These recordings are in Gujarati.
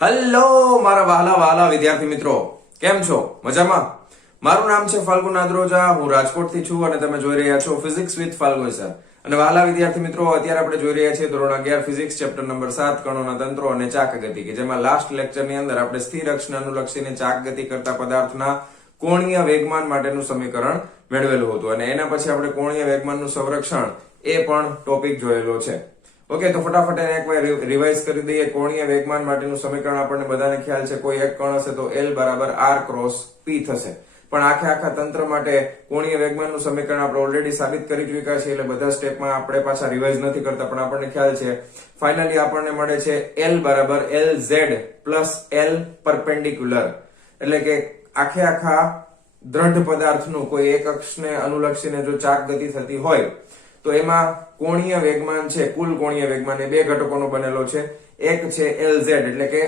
હેલો મારા વહાલા વહાલા વિદ્યાર્થી મિત્રો, કેમ છો? મજામાં? મારું નામ છે ફાલ્ગુ નાદરોજા, હું રાજકોટથી છું અને તમે જોઈ રહ્યા છો ફિઝિક્સ વિથ ફાલ્ગુ સર. અને વહાલા વિદ્યાર્થી મિત્રો, અત્યારે આપણે જોઈ રહ્યા છીએ ધોરણ 11 ફિઝિક્સ ચેપ્ટર નંબર 7 કણોના તંત્રો અને ચાક ગતિ, કે જેમાં લાસ્ટ લેક્ચરની અંદર આપણે સ્થિર અક્ષને અનુલક્ષીને ચાક ગતિ કરતા પદાર્થના કોણીય વેગમાન માટેનું સમીકરણ મેળવેલું હતું અને એના પછી આપણે કોણીય વેગમાનનું સંરક્ષણ એ પણ ટોપિક જોયેલો છે. ઓકે, તો ફટાફટ એને એકવાર રિવાઇઝ કરી દઈએ. કોણીય વેગમાન માટેનું સમીકરણ આપણને બધાને ખ્યાલ છે, કોઈ એક કણ હશે તો L બરાબર R ક્રોસ P થશે. પણ આખા તંત્ર માટે કોણીય વેગમાનનું સમીકરણ આપણે ઓલરેડી સાબિત કરી ચૂક્યા છે, એટલે બધા સ્ટેપમાં આપણે પાછા રિવાઇઝ નથી કરતા, પણ આપણને ખ્યાલ છે. ફાઇનલી આપણને મળે છે L બરાબર LZ પ્લસ L પરપેન્ડિક્યુલર, એટલે કે આખા દ્રઢ પદાર્થનું કોઈ એક અક્ષને અનુલક્ષીને જો ચાક ગતિ થતી હોય તો એમાં કોણીય વેગમાન છે, કુલ કોણીય વેગમાન એ બે ઘટકોનો બનેલો છે. એક છે LZ એટલે કે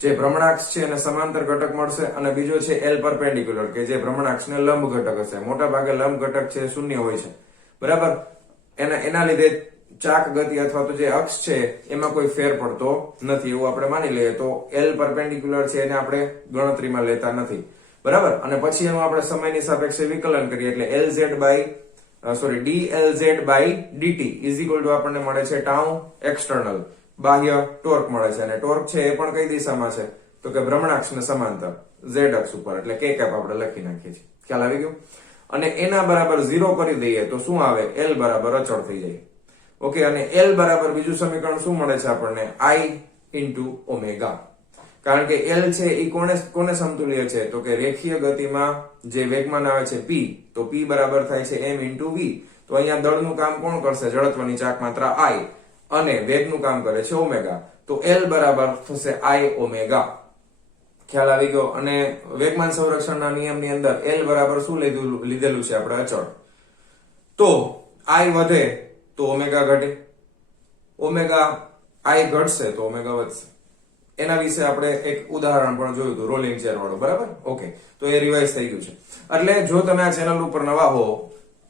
જે ભ્રમણાક્ષ છે એને સમાંતર ઘટક મળશે, અને બીજો છે L પરપેન્ડિક્યુલર કે જે ભ્રમણાક્ષને લંબ ઘટક હશે. મોટા ભાગે લંબ ઘટક છે શૂન્ય હોય છે, બરાબર. એના લીધે ચાક ગતિ અથવા તો જે અક્ષ છે એમાં કોઈ ફેર પડતો નથી એવું આપણે માની લઈએ. તો L પરપેન્ડિક્યુલર છે એને આપણે ગણતરીમાં લેતા નથી, બરાબર. અને પછી એનું આપણે સમયની સાપેક્ષે વિકલન કરીએ એટલે dLz by dt is equal to આપણને મળે છે ટાઉ એક્સટર્નલ, બાહ્ય ટોર્ક મળે છે. અને ટોર્ક છે એ પણ કઈ દિશામાં છે તો કે ભ્રમણાક્ષને સમાંતર z અક્ષ ઉપર, એટલે k કેપ આપણે લખી નાખીએ છીએ. ખ્યાલ આવી ગયો? અને એના બરાબર 0 કરી દઈએ તો શું આવે? L બરાબર અચળ થઈ જાય. ઓકે, અને L બરાબર બીજું સમીકરણ શું મળે છે આપણને? I into omega. કારણ કે L છે એ કોને સમતુલ્ય છે તો કે રેખીય ગતિમાં જે વેગમાન આવે છે P, તો P બરાબર થાય છે m into v. તો અહીંયા દળનું કામ કોણ કરશે? જડત્વની ચાક માત્રા I, અને વેગનું કામ કરે છે ઓમેગા. તો L બરાબર થશે I ઓમેગા. ખ્યાલ આવી ગયો? અને વેગમાન સંરક્ષણના નિયમની અંદર L બરાબર શું લીધેલું છે આપણે? અચળ. તો I વધે તો ઓમેગા ઘટે, ઓમેગા I ઘટશે તો ઓમેગા વધશે. એના વિશે આપણે એક ઉદાહરણ પણ જોયું હતું, રોલિંગ ચેર વાળું, બરાબર. ઓકે, તો એ રિવાઇઝ થઈ ગયું છે. એટલે જો તમે આ ચેનલ ઉપર નવા હો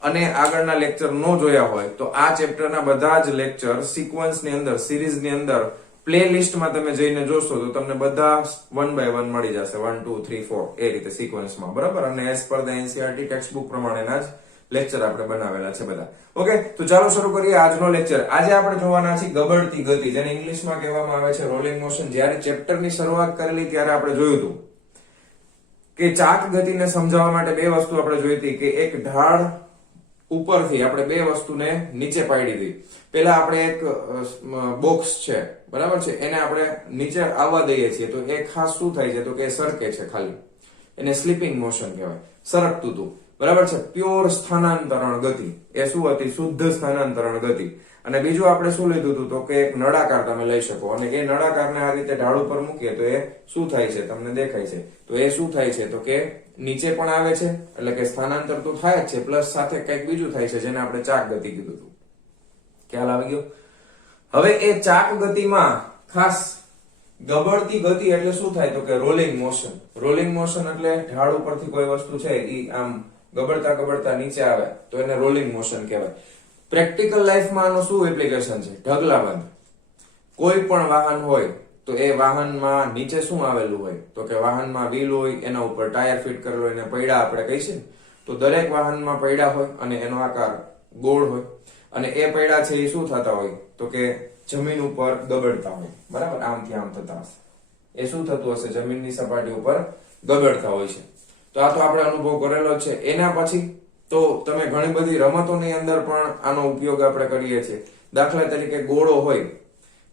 અને આગળના લેક્ચર ન જોયા હોય તો આ ચેપ્ટરના બધા જ લેક્ચર સિક્વન્સની અંદર, સિરીઝની અંદર પ્લેલિસ્ટમાં તમે જઈને જોશો તો તમને બધા 1 by 1 મળી જશે, 1 2 3 4 એ રીતે સિક્વન્સમાં, બરાબર. અને as per the NCERT text book પ્રમાણેના જ લેક્ચર આપણે બનાવેલા છે બધા. ઓકે, તો ચાલો શરૂ કરીએ આજનો લેક્ચર. આજે આપણે જોવાના છે ગબડતી ગતિ, જેને ઇંગ્લિશમાં કહેવામાં આવે છે રોલિંગ મોશન. જ્યારે ચેપ્ટરની શરૂઆત કરેલી ત્યારે આપણે જોયું હતું કે ચાક ગતિને સમજાવવા માટે બે વસ્તુ આપણે જોઈ હતી, કે એક ઢાળ ઉપરથી આપણે બે વસ્તુને નીચે પાડી હતી. પહેલા આપણે એક બોક્સ છે, બરાબર છે, એને આપણે નીચે આવવા દઈએ છીએ તો એ ખાસ શું થાય છે તો કે સરકે છે, ખાલી એને સ્લીપિંગ મોશન કહેવાય, સરકતું હતું, બરાબર છે. પ્યોર સ્થાનાંતરણ ગતિ એ શું હતી? શુદ્ધ સ્થાનાંતરણ ગતિ. અને બીજું આપણે શું લીધું હતું તો કે એક નળાકાર તમે લઈ શકો, અને એ નળાકારને આ રીતે ઢાળ ઉપર મૂકીએ તો એ શું થાય છે તમને દેખાય છે. તો એ શું થાય છે તો કે નીચે પણ આવે છે, એટલે કે સ્થાનાંતર તો થાય જ છે, પ્લસ સાથે કંઈક બીજું થાય છે જેને આપણે ચાક ગતિ કીધું હતું. ખ્યાલ આવી ગયો? હવે એ ચાક ગતિમાં ખાસ ગબડતી ગતિ એટલે શું થાય તો કે રોલિંગ મોશન. રોલિંગ મોશન એટલે ઢાળ ઉપરથી કોઈ વસ્તુ છે એ આમ ગબડતા નીચે આવે તો એને રોલિંગ મોશન કહેવાય. પ્રેક્ટિકલ લાઈફમાં આનો શું એપ્લિકેશન છે? ઢગલાબંધ. કોઈ પણ વાહન હોય તો એ વાહનમાં નીચે શું આવેલું હોય તો કે વાહનમાં વ્હીલ હોય, એના ઉપર ટાયર ફિટ કરેલો હોય, એને પૈડા આપણે કહીએ. તો દરેક વાહનમાં પૈડા હોય અને એનો આકાર ગોળ હોય, અને એ પૈડા છે એ શું થતા હોય તો કે જમીન ઉપર ગબડતા હોય, બરાબર. આમથી આમ થતા હશે. એ શું થતું હશે? જમીનની સપાટી ઉપર ગબડતા હોય છે. તો આ તો આપણે અનુભવ કરેલો છે. એના પછી તો તમે ઘણી બધી રમતોની અંદર પણ આનો ઉપયોગ આપણે કરીએ છીએ. દાખલા તરીકે ગોળો હોય,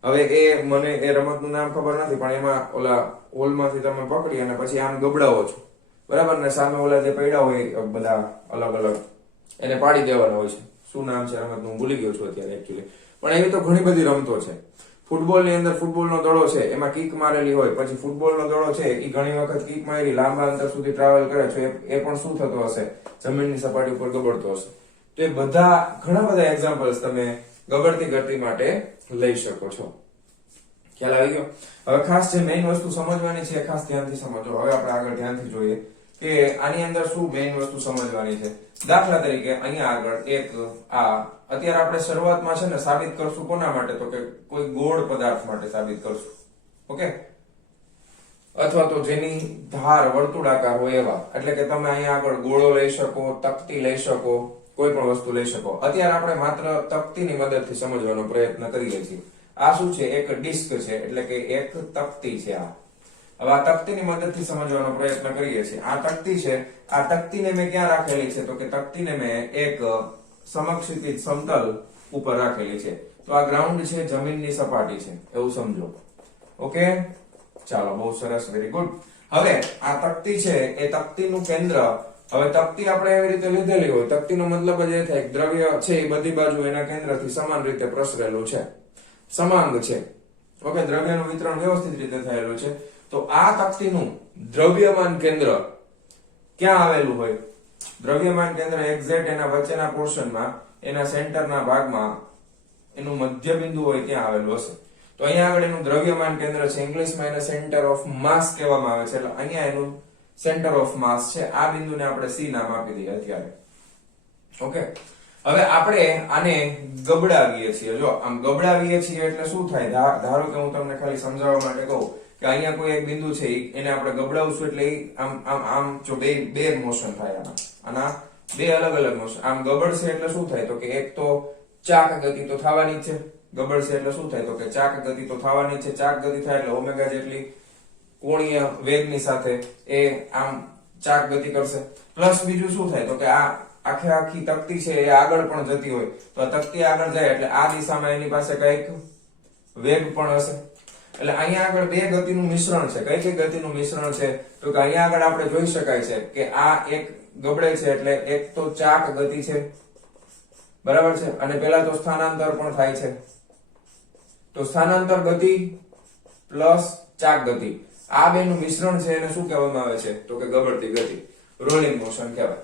હવે એ મને એ રમતનું નામ ખબર નથી, પણ એમાં ઓલા હોલમાંથી તમે પકડી અને પછી આમ ગબડાવો છો, બરાબર. ને સામે ઓલા જે પૈડા હોય બધા અલગ અલગ, એને પાડી દેવાના હોય છે. શું નામ છે રમતનું? હું ભૂલી ગયો છું અત્યારે એકચ્યુઅલી. પણ એવી તો ઘણી બધી રમતો છે. ફૂટબોલની અંદર ફૂટબોલનો દડો છે, એમાં કિક મારેલી હોય, પછી ફૂટબોલનો દડો છે એ ઘણી વખત કિક મારી લાંબા અંતર સુધી ટ્રાવેલ કરે છે, એ પણ શું થતો હશે? જમીનની સપાટી ઉપર ગબડતો હશે. તો એ બધા ઘણા બધા એક્ઝામ્પલ્સ તમે ગબડતી ગતિ માટે લઈ શકો છો. ખ્યાલ આવી ગયો? હવે ખાસ જે મેઇન વસ્તુ સમજવાની છે ખાસ ધ્યાનથી સમજો. હવે આપણે આગળ ધ્યાનથી જોઈએ કે આની અંદર શું મેઇન વસ્તુ સમજવાની છે. દાખલા તરીકે અહીંયા આગળ એક આ અત્યારે આપણે શરૂઆતમાં છે ને સાબિત કરશું કોના માટે તો કે કોઈ ગોળ પદાર્થ માટે સાબિત કરશું. ઓકે, અથવા તો જેની ધાર વર્તુળાકાર હોય એવા, એટલે કે તમે અહીંયા આગળ ગોળો લઈ શકો, તકતી લઈ શકો, કોઈ પણ વસ્તુ લઈ શકો. અત્યારે આપણે માત્ર તકતીની મદદથી સમજવાનો પ્રયત્ન કરીએ છીએ. આ શું છે? એક ડિસ્ક છે, એટલે કે એક તકતી છે. આ હવે આ તકતીની મદદથી સમજવાનો પ્રયત્ન કરીએ છીએ. આ તકતી છે, આ તકતીને મેં ક્યાં રાખેલી છે? તો કે તકતીને મેં એક સમક્ષિતિજ સમતલ ઉપર રાખેલી છે. તો આ ગ્રાઉન્ડ છે, જમીનની સપાટી છે, એવું સમજો. ઓકે, ચાલો, બહુ સરસ, વેરી ગુડ. હવે આ તકતી છે, એ તકતીનું કેન્દ્ર, હવે તકતી આપણે એવી રીતે લીધેલી હોય, તકતીનો મતલબ જ એ થાય દ્રવ્ય છે એ બધી બાજુ એના કેન્દ્રથી સમાન રીતે પ્રસરેલું છે, સમાંગ છે. ઓકે, દ્રવ્યનું વિતરણ વ્યવસ્થિત રીતે થયેલું છે. તો આ તકતીનું દ્રવ્યમાન કેન્દ્ર ક્યાં આવેલું હોય? દ્રવ્યમાન કેન્દ્ર એક્ઝેક્ટ એના વચ્ચેના પોર્શનમાં, એના સેન્ટરના ભાગમાં એનું મધ્ય બિંદુ હોય ત્યાં આવેલું હશે. તો અહીંયા આગળ એનું દ્રવ્યમાન કેન્દ્ર છે, ઇંગ્લિશમાં એને સેન્ટર ઓફ માસ કહેવામાં આવે છે. એટલે અહીંયા એનું સેન્ટર ઓફ માસ છે. આ બિંદુને આપણે સી નામ આપી દઈએ અત્યારે. ઓકે, હવે આપણે આને ગબડાવીએ છીએ. જો આમ ગબડાવીએ છીએ એટલે શું થાય? ધારો કે હું તમને ખાલી સમજાવવા માટે કહું કે અહીંયા કોઈ એક બિંદુ છે, એને આપણે ગબડાવશું એટલે આમ આમ આમ જો બે મોશન થાય, આના બે અલગ અલગ મોશન. આમ ગબડશે એટલે શું થાય? તો કે એક તો ચાક ગતિ તો થવાની જ છે. ગબડશે એટલે શું થાય? તો કે ચાક ગતિ તો થવાની છે. ચાક ગતિ થાય એટલે ઓમેગા જેટલી કોણીય વેગની સાથે એ આમ ચાક ગતિ કરશે. પ્લસ બીજું શું થાય? તો કે આ આખી તકતી છે એ આગળ પણ જતી હોય, તો આ તકતી આગળ જાય એટલે આ દિશામાં એની પાસે કઈક વેગ પણ હશે. એટલે અહીંયા આગળ બે ગતિનું મિશ્રણ છે. કઈ કઈ ગતિનું મિશ્રણ છે? તો કે અહીંયા આગળ આપણે જોઈ શકાય છે કે આ એક ગબડે છે એટલે એક તો ચાક ગતિ છે, બરાબર છે, અને પેલા તો સ્થાનાંતર પણ થાય છે. તો સ્થાનાંતર ગતિ પ્લસ ચાક ગતિ, આ બેનું મિશ્રણ છે એને શું કહેવામાં આવે છે? તો કે ગબડતી ગતિ, રોલિંગ મોશન કહેવાય.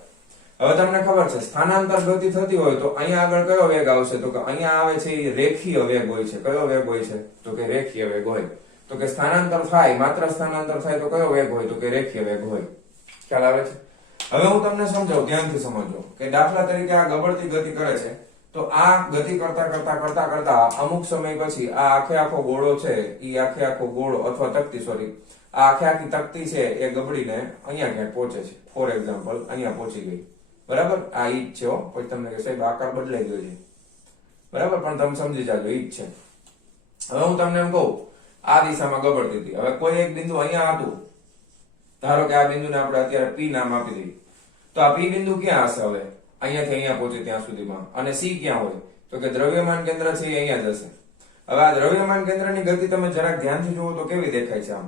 હવે તમને ખબર છે સ્થાનાંતર ગતિ થતી હોય તો અહીંયા આગળ કયો વેગ આવશે? તો કે અહીંયા આવે છે એ રેખીય વેગ હોય છે. કયો વેગ હોય છે? તો કે રેખીય વેગ હોય. તો કે સ્થાનાંતર થાય, માત્ર સ્થાનાંતર થાય તો કયો વેગ હોય? તો કે રેખીય વેગ હોય. ખ્યાલ આવે છે? હવે હું તમને સમજાવું, ધ્યાનથી સમજો કે દાખલા તરીકે આ ગબડતી ગતિ કરે છે, તો આ ગતિ કરતા અમુક સમય પછી આ આખો ગોળો છે, એ આખો ગોળો અથવા તકતી, સોરી, આ આખી તકતી છે એ ગબડીને અહીંયા ક્યાંક પહોંચે છે. ફોર એક્ઝામ્પલ અહીંયા પહોંચી ગઈ, બરાબર. આ ઈ જ છે. પછી તમને કે સાહેબ આકાર બદલાઈ ગયો છે, બરાબર, પણ તમે સમજી જાજો, ઈ જ છે. હવે હું તમને એમ કહું, આ દિશામાં ગબડતી હતી. હવે કોઈ એક બિંદુ અહીંયા હતું, ધારો કે આ બિંદુને આપણે અત્યારે પી નામ આપી દઈએ. તો આ પી બિંદુ ક્યાં હશે? હવે અહીંયાથી અહીંયા પહોંચે ત્યાં સુધીમાં. અને સી ક્યાં હોય? તો કે દ્રવ્યમાન કેન્દ્ર છે એ અહીંયા જ હશે. હવે આ દ્રવ્યમાન કેન્દ્રની ગતિ તમે જરાક ધ્યાનથી જુઓ તો કેવી દેખાય છે? આમ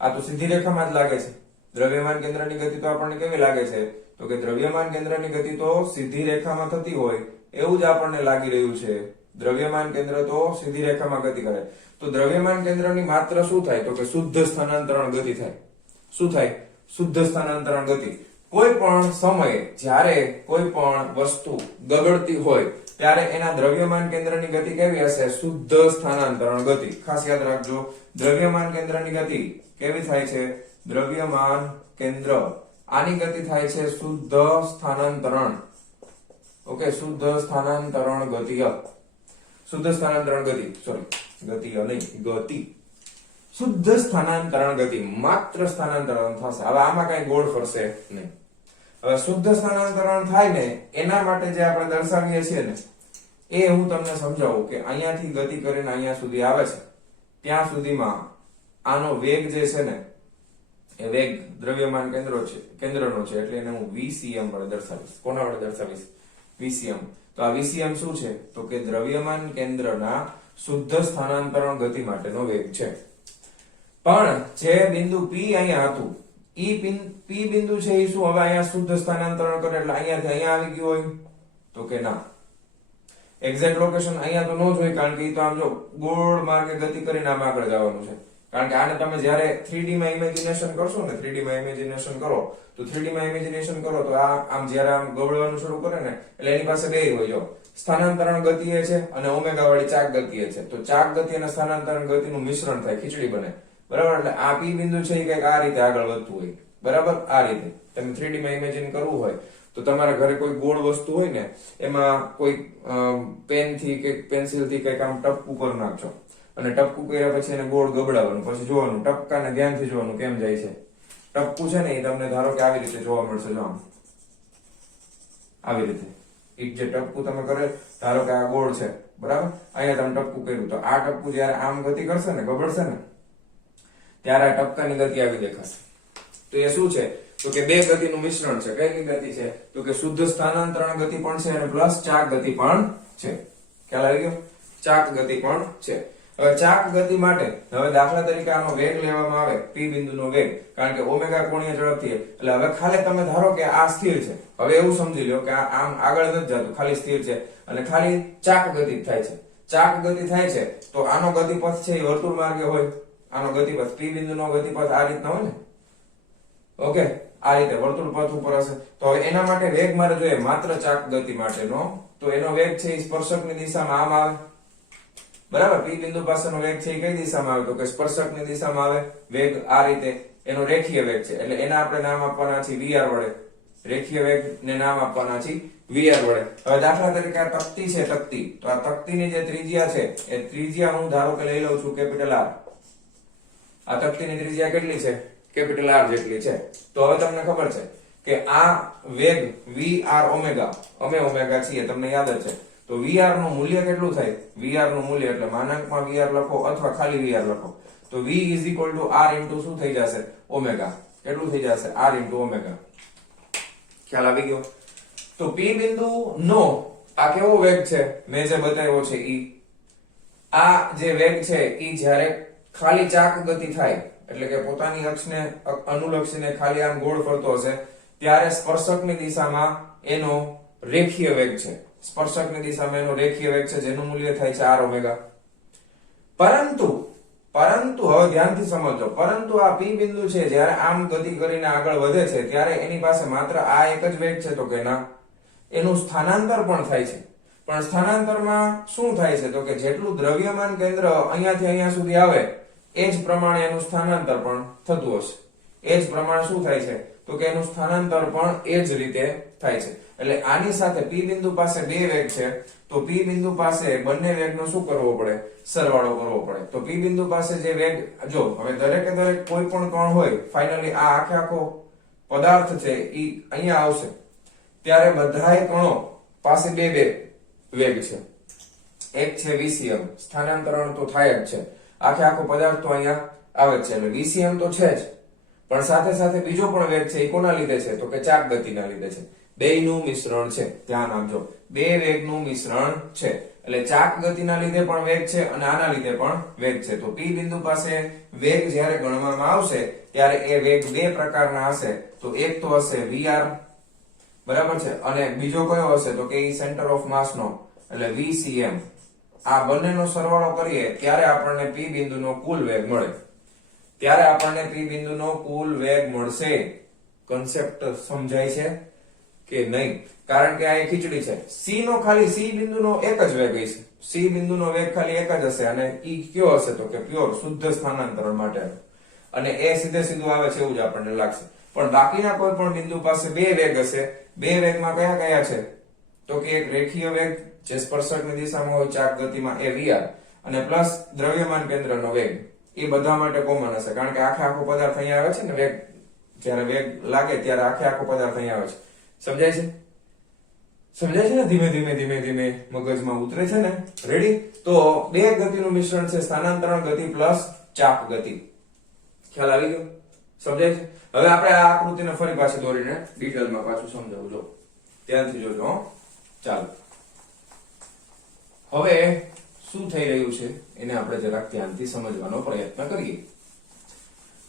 આ તો સીધી રેખામાં જ લાગે છે. દ્રવ્યમાન કેન્દ્રની ગતિ તો આપણને કેવી લાગે છે? તો કે દ્રવ્યમાન કેન્દ્રની ગતિ તો સીધી રેખામાં થતી હોય એવું જ આપણને લાગી રહ્યું છે. દ્રવ્યમાન કેન્દ્ર તો સીધી રેખામાં ગતિ કરે. તો દ્રવ્યમાન કેન્દ્રની માત્ર શું થાય? તો કે શુદ્ધ સ્થાનાંતરણ ગતિ થાય. શું થાય? શુદ્ધ સ્થાનાંતરણ ગતિ. કોઈ પણ સમયે જ્યારે કોઈ પણ વસ્તુ ગગડતી હોય ત્યારે એના દ્રવ્યમાન કેન્દ્રની ગતિ કેવી હશે? શુદ્ધ સ્થાનાંતરણ ગતિ. ખાસ યાદ રાખજો, દ્રવ્યમાન કેન્દ્રની ગતિ કેવી થાય છે? દ્રવ્યમાન કેન્દ્ર, આની ગતિ થાય છે શુદ્ધ સ્થાનાંતરણ. ઓકે, શુદ્ધ સ્થાનાંતરણ ગતિય. શુદ્ધ સ્થાનાંતરણ ગતિ, સોરી, ગતિય નહીં, ગતિ. શુદ્ધ સ્થાનાંતરણ ગતિ, માત્ર સ્થાનાંતરણ થશે. હવે આમાં કઈ ગોળ ફરશે નહીં. હવે શુદ્ધ સ્થાનાંતરણ થાય ને એના માટે જે આપણે દર્શાવીએ છીએ ને, એ હું તમને સમજાવું કે અહીંયાથી ગતિ કરીને અહીંયા સુધી આવે છે, ત્યાં સુધીમાં આનો વેગ જે છે ને, એ વેગ દ્રવ્યમાન કેન્દ્રનો છે. એટલે એને હું VCM વડે દર્શાવીશ. કોના વડે દર્શાવીશ? VCM. તો આ VCM શું છે? તો કે દ્રવ્યમાન કેન્દ્રના શુદ્ધ સ્થાનાંતરણ ગતિ માટેનો વેગ છે. પણ જે બિંદુ P અહીંયા હતું, P બિંદુ છે એ શું હવે અહીંયા શુદ્ધ સ્થાનાંતરણ કરે એટલે અહીંયાથી અહીંયા આવી ગયું હોય? તો કે ના. એક્ઝેક્ટ લોકેશન અહીંયા તો ન જ હોય, કારણ કે એ તો આમ જો ગોળ માર્ગે ગતિ કરીને આમ આગળ જવાનું છે. કારણ કે આને તમે જ્યારે 3D માં ઇમેજિનેશન કરશો ને, 3D માં ઇમેજિનેશન કરો તો 3D માં ઇમેજિનેશન કરો તો આ આમ જ્યારે આમ ગબડવાનું શરૂ કરે ને એટલે એની પાસે બે હોય, જો સ્થાનાંતરણ ગતિ એ છે અને ઓમેગા વાળી ચાક ગતિ એ છે. તો ચાક ગતિ અને સ્થાનાંતરણ ગતિનું મિશ્રણ થાય, ખીચડી બને, બરાબર. એટલે આ P બિંદુ છે એ કઈક આ રીતે આગળ વધતું હોય, બરાબર. આ રીતે તમે 3D માં ઇમેજિન કરવું હોય તો તમારા ઘરે કોઈ ગોળ વસ્તુ હોય ને, એમાં કોઈ પેન થી કે પેન્સિલ થી કઈક આમ ટપકું કરી નાખજો. અને ટપકું કર્યા પછી એને ગોળ ગબડાવવાનું, પછી જોવાનું ટપકાને ધ્યાનથી જોવાનું કેમ જાય છે. ટપકું છે ને એ તમને ધારો કે આવી રીતે જોવા મળશે, જો આમ આવી રીતે ઈ જે ટપકું તમે કરે, ધારો કે આ ગોળ છે બરાબર, અહીંયા તમે ટપકું કર્યું, તો આ ટપકું જયારે આમ ગતિ કરશે ને, ગબડશે ને, ત્યારે આ ટપકાની ગતિ આવી દેખાશે. તો એ શું છે તો કે બે ગતિનું મિશ્રણ છે. કઈ ગતિ છે તો કે શુદ્ધ સ્થાનાંતરણ ગતિ પણ છે અને પ્લસ ચાક ગતિ પણ છે. ખ્યાલ આવી ગયો? ચાક ગતિ પણ છે. હવે ચાક ગતિ માટે હવે દાખલા તરીકે આનો વેગ લેવામાં આવે, પી બિંદુનો વેગ, કારણ કે ઓમેગા કોણીય ઝડપથી, એટલે હવે ખાલી તમે ધારો કે આ સ્થિર છે, હવે એવું સમજી લો કે આ આમ આગળ નથી જતું, ખાલી સ્થિર છે અને ખાલી ચાક ગતિ થાય છે. ચાક ગતિ થાય છે તો આનો ગતિપથ છે એ વર્તુળ માર્ગે હોય. આનો ગતિપથ પી બિંદુનો ગતિપથ આ રીતનો હોય ને, ઓકે, આ રીતે વર્તુળ પથ ઉપર હશે. તો હવે એના માટે વેગ મારે જોઈએ માત્ર ચાક ગતિ માટેનો, તો એનો વેગ છે એ સ્પર્શકની દિશામાં આમ આવે, બરાબર. પી બિંદુ પાસેનો વેગ છે એ કઈ દિશામાં આવે તો કે સ્પર્શકની દિશામાં આવે. વેગ આ રીતે એનો રેખીય વેગ છે, એટલે એના આપણે નામ આપવાના છે વીઆર વડે. રેખીય વેગ ને નામ આપવાના છે વીઆર વડે. હવે દાખલા તરીકે આ તકતી છે, તકતી, તો આ તકતીની જે ત્રિજ્યા છે એ ત્રિજ્યા હું ધારો કે લઈ લઉં છું કેપિટલ આર. આ તકતીની ત્રિજ્યા કેટલી છે? કેપિટલ આર જેટલી છે. તો હવે તમને ખબર છે કે આ વેગ વી આર ઓમેગા, અમે ઓમેગા છીએ, તમને યાદ જ છે. તો વીઆર નું મૂલ્ય કેટલું થાય? વીઆર નું મૂલ્ય એટલે માનાંકમાં વીઆર લખો અથવા ખાલી વીઆર લખો, તો v is equal to r into શું થઈ જશે? ઓમેગા. કેટલું થઈ જશે? r into omega. ખ્યાલ આવી ગયો? તો p બિંદુ નો આ કેવો વેગ છે મેં જે બતાવ્યો છે ઈ, આ જે વેગ છે ઈ જ્યારે ખાલી ચાક ગતિ થાય, એટલે કે પોતાની અક્ષને અનુલક્ષીને ખાલી આમ ગોળ ફરતો હશે, ત્યારે સ્પર્શકની દિશામાં એનો રેખીય વેગ છે. સ્પર્શકની દિશામાં એનો રેખીય વેગ છે જેનું મૂલ્ય થાય છે r ઓમેગા. પરંતુ હવે ધ્યાનથી સમજો, પરંતુ આ p બિંદુ છે જ્યારે આમ ગતિ કરીને આગળ વધે છે ત્યારે એની પાસે માત્ર આ એક જ વેગ છે તો કે ના, એનું સ્થાનાંતર પણ થાય છે. પણ સ્થાનાંતરમાં શું થાય છે તો કે જેટલું દ્રવ્યમાન કેન્દ્ર અહીંયાથી અહીંયા સુધી આવે એ જ પ્રમાણે એનું સ્થાનાંતર પણ થતું હશે. એ જ પ્રમાણે શું થાય છે તો કે એનું સ્થાનાંતર પણ એ જ રીતે થાય છે. એટલે આની સાથે p બિંદુ પાસે બે વેગ છે, તો p બિંદુ પાસે બંને વેગનો શું કરવો પડે? સરવાળો કરવો પડે. તો p બિંદુ પાસે જે વેગ, જો હવે દરેકે દરેક કોઈ પણ કણ હોય, ફાઇનલી આ આખો પદાર્થ છે ઈ અહીંયા આવશે ત્યારે બધાય કણો પાસે બે વેગ છે. એક છે વીસીએમ, સ્થાનાંતરણ તો થાય જ છે, આખો પદાર્થ તો અહીંયા આવે છે, એટલે વીસીએમ તો છે જ, પણ સાથે સાથે બીજો પણ વેગ છે એ કોના લીધે છે તો કે ચાક ગતિના લીધે છે. બેયનું મિશ્રણ છે, ધ્યાન આપજો, બે વેગનું મિશ્રણ છે. એટલે ચાક ગતિના લીધે પણ વેગ છે અને આના લીધે પણ વેગ છે. તો p બિંદુ પાસે વેગ જ્યારે ગણવામાં આવશે ત્યારે એ વેગ બે પ્રકારના હશે. તો એક તો હશે vr, બરાબર છે, અને બીજો કયો હશે તો કે સેન્ટર ઓફ માસ નો એટલે vcm. આ બંનેનો સરવાળો કરીએ ત્યારે આપણને p બિંદુનો કુલ વેગ મળે. ત્યારે આપણને p બિંદુનો કુલ વેગ મળશે. કન્સેપ્ટ સમજાય છે કે નહીં? કારણ કે આ એક ખીચડી છે. c નો ખાલી c બિંદુનો એક જ વેગ હશે. c બિંદુનો વેગ ખાલી એક જ હશે અને ઈ કયો હશે તો કે પ્યોર શુદ્ધ સ્થાનાંતરણ માટે, અને એ સીધે સીધું આવે છે એવું જ આપણને લાગશે. પણ બાકીના કોઈ પણ બિંદુ પાસે બે વેગ હશે. બે વેગમાં કયા કયા છે તો કે એક રેખીય વેગ જે સ્પર્શકની દિશામાં હોય ચાક ગતિમાં એ vr, અને પ્લસ દ્રવ્યમાન કેન્દ્રનો વેગ, એ બધા માટે કોમન હશે. કારણ કે આખો પદાર્થ અહીંયા આવે છે ને, વેગ જ્યારે વેગ લાગે ત્યારે આખો પદાર્થ અહીંયા આવે છે. સમજાય છે? સમજાય છે ને? ધીમે ધીમે મગજમાં ઉતરે છે ને? રેડી? તો બે ગતિનું મિશ્રણ છે, સ્થાનાંતરણ ગતિ પ્લસ ચાપ ગતિ. ખ્યાલ આવી ગયો? સમજાય છે? હવે આપણે આ આકૃતિને ફરી પાછી દોરીને ડિટેલમાં પાછું સમજાવું, જો ધ્યાનથી જોજો. ચાલો હવે શું થઈ રહ્યું છે એને આપણે જરાક ધ્યાનથી સમજવાનો પ્રયત્ન કરીએ.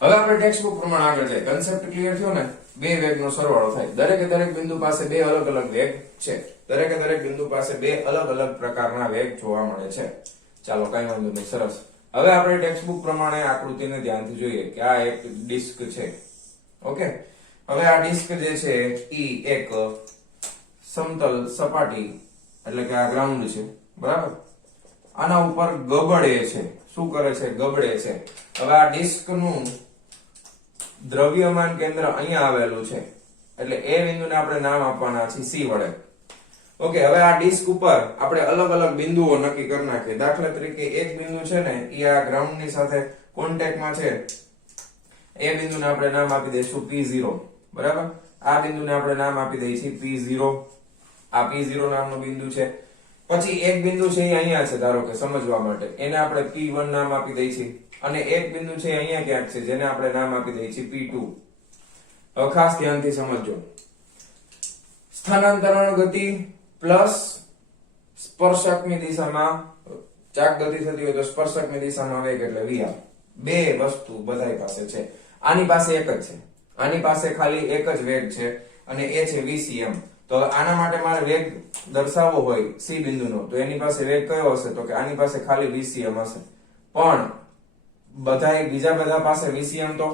હવે આપણે ટેક્સ્ટ બુક પ્રમાણે આગળ જઈએ. કન્સેપ્ટ ક્લિયર થયો ને? બે વેગનો સરવાળો થાય. દરેકે દરેક બિંદુ પાસે બે અલગ અલગ વેગ છે. દરેકે દરેક બિંદુ પાસે બે અલગ અલગ પ્રકારના વેગ જોવા મળે છે. ચાલો કઈ વાંધો નહીં, સરસ. હવે આપણે ટેક્સ્ટ બુક પ્રમાણે આકૃતિને ધ્યાનથી જોઈએ કે આ એક ડિસ્ક છે. ઓકે, હવે આ ડિસ્ક જે છે ઈ એક સમતલ સપાટી એટલે કે આ ગ્રાઉન્ડ છે, બરાબર. આના ઉપર ગબડે છે. શું કરે છે? ગબડે છે. હવે આ ડિસ્કનું દ્રવ્યમાન કેન્દ્ર અહીંયા આવેલું છે, એટલે એ બિંદુને આપણે નામ આપવાના છે c વડે. ઓકે, હવે આ ડિસ્ક ઉપર આપણે અલગ અલગ બિંદુઓ નક્કી કરી નાખીએ. દાખલા તરીકે એક બિંદુ છે ને એ આ ગ્રાઉન્ડ ની સાથે કોન્ટેક્ટમાં છે. એ બિંદુને આપણે નામ આપી દઈશું P0. બરાબર, આ બિંદુને આપણે નામ આપી દઈએ છીએ P0. આ P0 નામનું બિંદુ છે. પછી એક બિંદુ છે એ અહીંયા છે, ધારો કે સમજવા માટે એને આપણે P1 નામ આપી દઈએ છીએ. અને એક બિંદુ છે અહીંયા ક્યાંક છે જેને આપણે નામ આપી દઈએ છીએ P2. હવે ખાસ ધ્યાનથી સમજજો. સ્થાનાંતરણ ગતિ પ્લસ સ્પર્શકની દિશામાં ચાક ગતિ થતી હોય તો સ્પર્શકની દિશામાં વેગ એટલે vr. બે વસ્તુ બધાય પાસે છે. આની પાસે એક જ છે, આની પાસે ખાલી એક જ વેગ છે અને એ છે vcm. તો આના માટે મારે વેગ દર્શાવવો હોય C બિંદુનો તો એની પાસે વેગ કયો હશે? તો કે આની પાસે ખાલી vcm હશે. પણ બીજા બધા પાસે vcm તો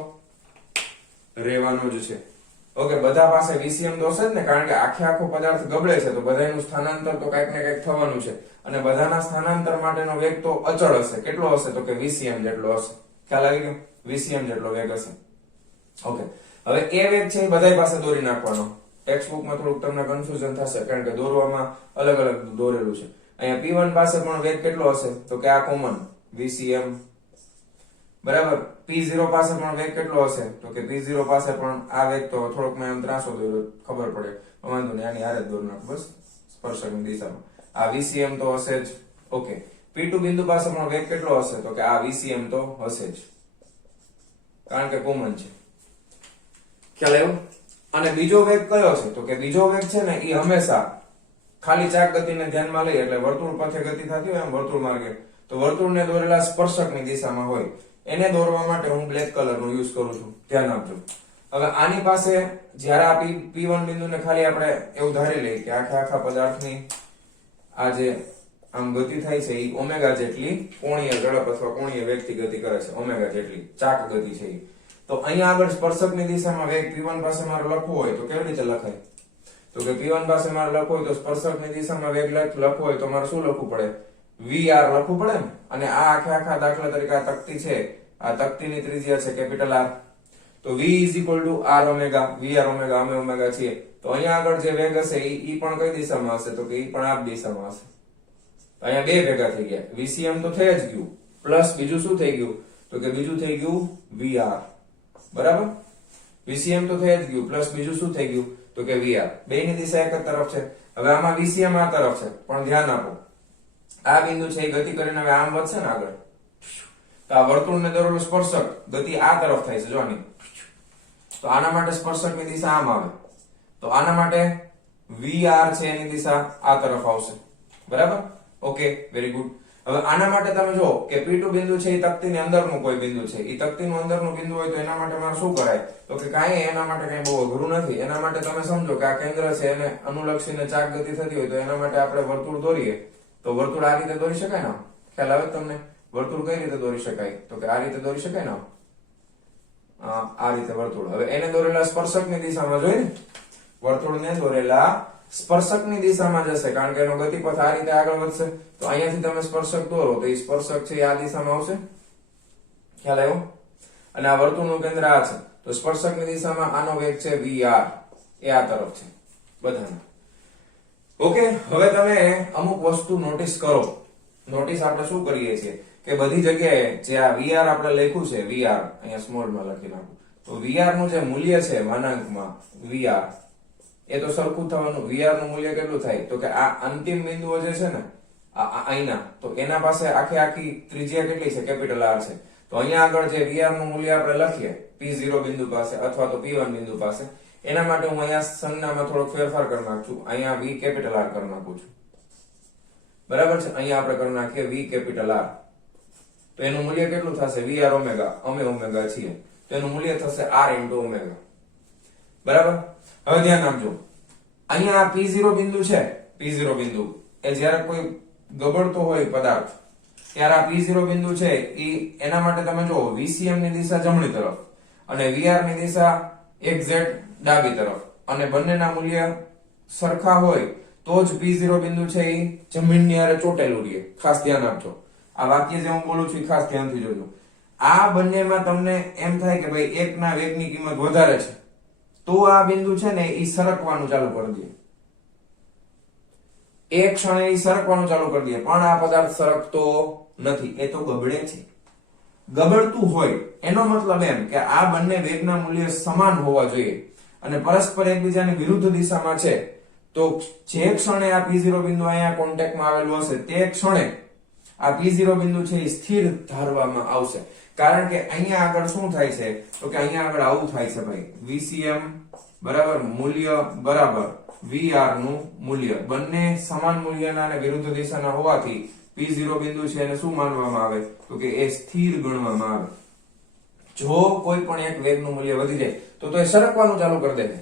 રહેવાનું જ છે. ઓકે, બધા પાસે vcm તો હશે જ ને, કારણ કે આખો પદાર્થ ગબડે છે તો બધાનું સ્થાનાંતર તો કંઈક ને કંઈક થવાનું છે. અને બધાના સ્થાનાંતર માટેનો વેગ તો અચળ હશે. કેટલો હશે? તો કે vcm જેટલો હશે. ખ્યાલ આવી ગયો? vcm જેટલો વેગ હશે. ઓકે, હવે એ વેગ છે એ બધાય પાસે દોરી નાખવાનો. ટેક્સ્ટ બુકમાં થોડુંક તમને કન્ફ્યુઝન થશે કારણ કે દોરવામાં અલગ અલગ દોરેલું છે. અહીંયા P1 પાસે પણ વેગ કેટલો હશે? તો કે આ કોમન vcm. બરાબર, P0 પાસે પણ વેગ કેટલો હશે? તો કે P0 પાસે પણ આ વેગ તો થોડોક મેં ત્રાસો દોર્યો, ખબર પડે, વાંધો નહીં, આની હારે જ દોર નાખ બસ સ્પર્શકની દિશામાં. આ vcm તો હશે જ. ઓકે, P2 બિંદુ પાસે પણ વેગ કેટલો હશે? તો કે આ vcm તો હશે જ, કારણ કે કોમન છે. ખ્યાલ આવ્યો? અને બીજો વેગ કયો છે? તો કે બીજો વેગ છે ને એ હંમેશા ખાલી ચાક ગતિને ધ્યાનમાં લઈએ એટલે વર્તુળ પથે ગતિ થતી હોય એમ વર્તુળ માર્ગે, તો વર્તુળને દોરેલા સ્પર્શકની દિશામાં હોય એને દોરવા માટે હું બ્લેક કલરનો યુઝ કરું છું. ધ્યાન આપજો. હવે આની પાસે જ્યારે આ P1 બિંદુને ખાલી આપણે એવું ધારી લઈએ કે આખા પદાર્થની આ જે આમ ગતિ થાય છે એ ઓમેગા જેટલી કોણીય ઝડપ અથવા કોણીય વેગથી ગતિ કરે છે. ઓમેગા જેટલી ચાક ગતિ છે. તો અહીંયા આગળ સ્પર્શકની દિશામાં વેગ P1 પાસે મારે લખવો હોય તો કેવી રીતે લખાય? તો કે P1 પાસે મારે લખવું હોય તો સ્પર્શકની દિશામાં વેગ લખવો હોય તો મારે શું લખવું પડે? vr લખવું પડે ને. અને આ આખા દાખલા તરીકે આ તકતી છે, આ તકતીની ત્રિજ્યા છે કેપિટલ R. તો v r omega, vr omega, અમે ઓમેગા છીએ. તો અહીંયા આગળ જે વેગ હશે ઈ પણ કઈ દિશામાં હશે? તો કે ઈ પણ આ દિશામાં હશે. તો અહીંયા બે ભેગા થઈ ગયા. vcm તો થઈ જ ગયું, પ્લસ બીજું શું થઈ ગયું? તો કે બીજું થઈ ગયું vr. બરાબર, vcm તો થઈ જ ગયું, પ્લસ બીજું શું થઈ ગયું? તો કે vr. બેની દિશા એક જ તરફ છે. હવે આમાં vcm આ તરફ છે, પણ ધ્યાન આપો આ બિંદુ છે એ ગતિ કરીને હવે આમ વધશે ને આગળ, તો આ વર્તુળને દોરેલું સ્પર્શક ગતિ આ તરફ થાય છે. જો આની, તો આના માટે સ્પર્શકની દિશા આમ આવે, તો આના માટે vr છે એની દિશા આ તરફ આવશે. બરાબર, ઓકે, વેરી ગુડ. હવે આના માટે તમે જો કે P2 બિંદુ છે એ તકતીની અંદરનું કોઈ બિંદુ છે, એ તકતીનું અંદરનું બિંદુ હોય તો એના માટે મારે શું કરાય? તો કે કાંઈ એના માટે કઈ બહુ અઘરું નથી. એના માટે તમે સમજો કે આ કેન્દ્ર છે એને અનુલક્ષીને ચાક ગતિ થતી હોય તો એના માટે આપણે વર્તુળ દોરીએ તો વર્તુળ આ રીતે દોરી શકાય ને? ખ્યાલ આવે તમને? વર્તુળ કઈ રીતે દોરી શકાય? તો કે આ રીતે દોરી શકાય ને, આ રીતે વર્તુળ. હવે એને દોરેલા સ્પર્શકની દિશામાં જોઈ, વર્તુળને દોરેલા સ્પર્શકની દિશામાં જશે કારણ કે એનો ગતિપથ આ રીતે આગળ વધશે. તો અહીંયાથી તમે સ્પર્શક દોરો તો એ સ્પર્શક છે આ દિશામાં આવશે. ખ્યાલ આવ્યો? અને આ વર્તુળનું કેન્દ્ર આ છે, તો સ્પર્શકની દિશામાં આનો વેગ છે vr, એ આ તરફ છે બધાના. ઓકે, હવે તમે અમુક વસ્તુ નોટિસ કરો. નોટિસ આપણે શું કરીએ છીએ કે બધી જગ્યાએ જે આ vr આપણે લખ્યું છે, vr અહીંયા સ્મોલમાં લખી નાખું, તો vr નું જે મૂલ્ય છે માનાંકમાં vr એ તો સરખું થવાનું. vr નું મૂલ્ય કેટલું થાય? તો કે આ અંતિમ બિંદુઓ જે છે ને અહીંના, તો એના પાસે આખી ત્રિજ્યા કેટલી છે? કેપિટલ R છે. તો અહીંયા આગળ જે vr નું મૂલ્ય આપણે લખીએ P0 બિંદુ પાસે અથવા તો P1 બિંદુ પાસે, એના માટે હું અહીંયા સંજ્ઞામાં થોડોક ફેરફાર કરી નાખું છું. અહીંયા v કેપિટલ R કરી નાખું છું. બરાબર છે, અહીંયા આપણે કરી નાખીએ v કેપિટલ R. તો એનું મૂલ્ય કેટલું થશે? vr ઓમેગા, અમે ઓમેગા છીએ, તો એનું મૂલ્ય થશે r ઇન્ટુ ઓમેગા. બરાબર, હવે ધ્યાન આપજો. અહીંયા P0 બિંદુ છે, P0 બિંદુ એ જ્યારે કોઈ ગબડતો હોય પદાર્થ ત્યારે આ P0 બિંદુ છે એના માટે તમે જો vcm ની દિશા જમણી તરફ અને vr ની દિશા xz ડાબી તરફ, અને બંનેના મૂલ્ય સરખા હોય તો જ P0 બિંદુ છે એ જમીનની હારે ચોટેલું રહે. ખાસ ધ્યાન આપજો. આ વાક્ય જે હું બોલું છું એ ખાસ ધ્યાનથી જોજો. આ બંનેમાં તમને એમ થાય કે ભાઈ એકના વેગની કિંમત વધારે છે તો આ બિંદુ છે ને એ સરકવાનું ચાલુ કરી દે. એ ક્ષણે ઈ સરકવાનું ચાલુ કરી દે, પણ આ પદાર્થ સરકતો નથી, એ તો ગબડે છે. ગબડતું હોય એનો મતલબ એમ કે આ બંને વેગના મૂલ્ય સમાન હોવા જોઈએ અને પરસ્પર એકબીજાની વિરુદ્ધ દિશામાં છે. તો જે ક્ષણે આ P0 બિંદુ અહીંયા કોન્ટેક્ટમાં આવેલું હશે તે ક્ષણે આ P0 બિંદુ છે એ સ્થિર ધારવામાં આવશે. કારણ કે અહીંયા આગળ શું થાય છે તો કે અહીંયા આગળ આવું થાય છે ભાઈ, VCM બરાબર મૂલ્ય બરાબર VR નું મૂલ્ય બંને સમાન મૂલ્યના અને વિરુદ્ધ દિશાના હોવાથી P0 બિંદુ છે એને શું માનવામાં આવે તો કે એ સ્થિર ગણવામાં આવે. જો કોઈ પણ એક વેગનું મૂલ્ય વધી જાય તો એ સરકવાનું ચાલુ કરી દે છે,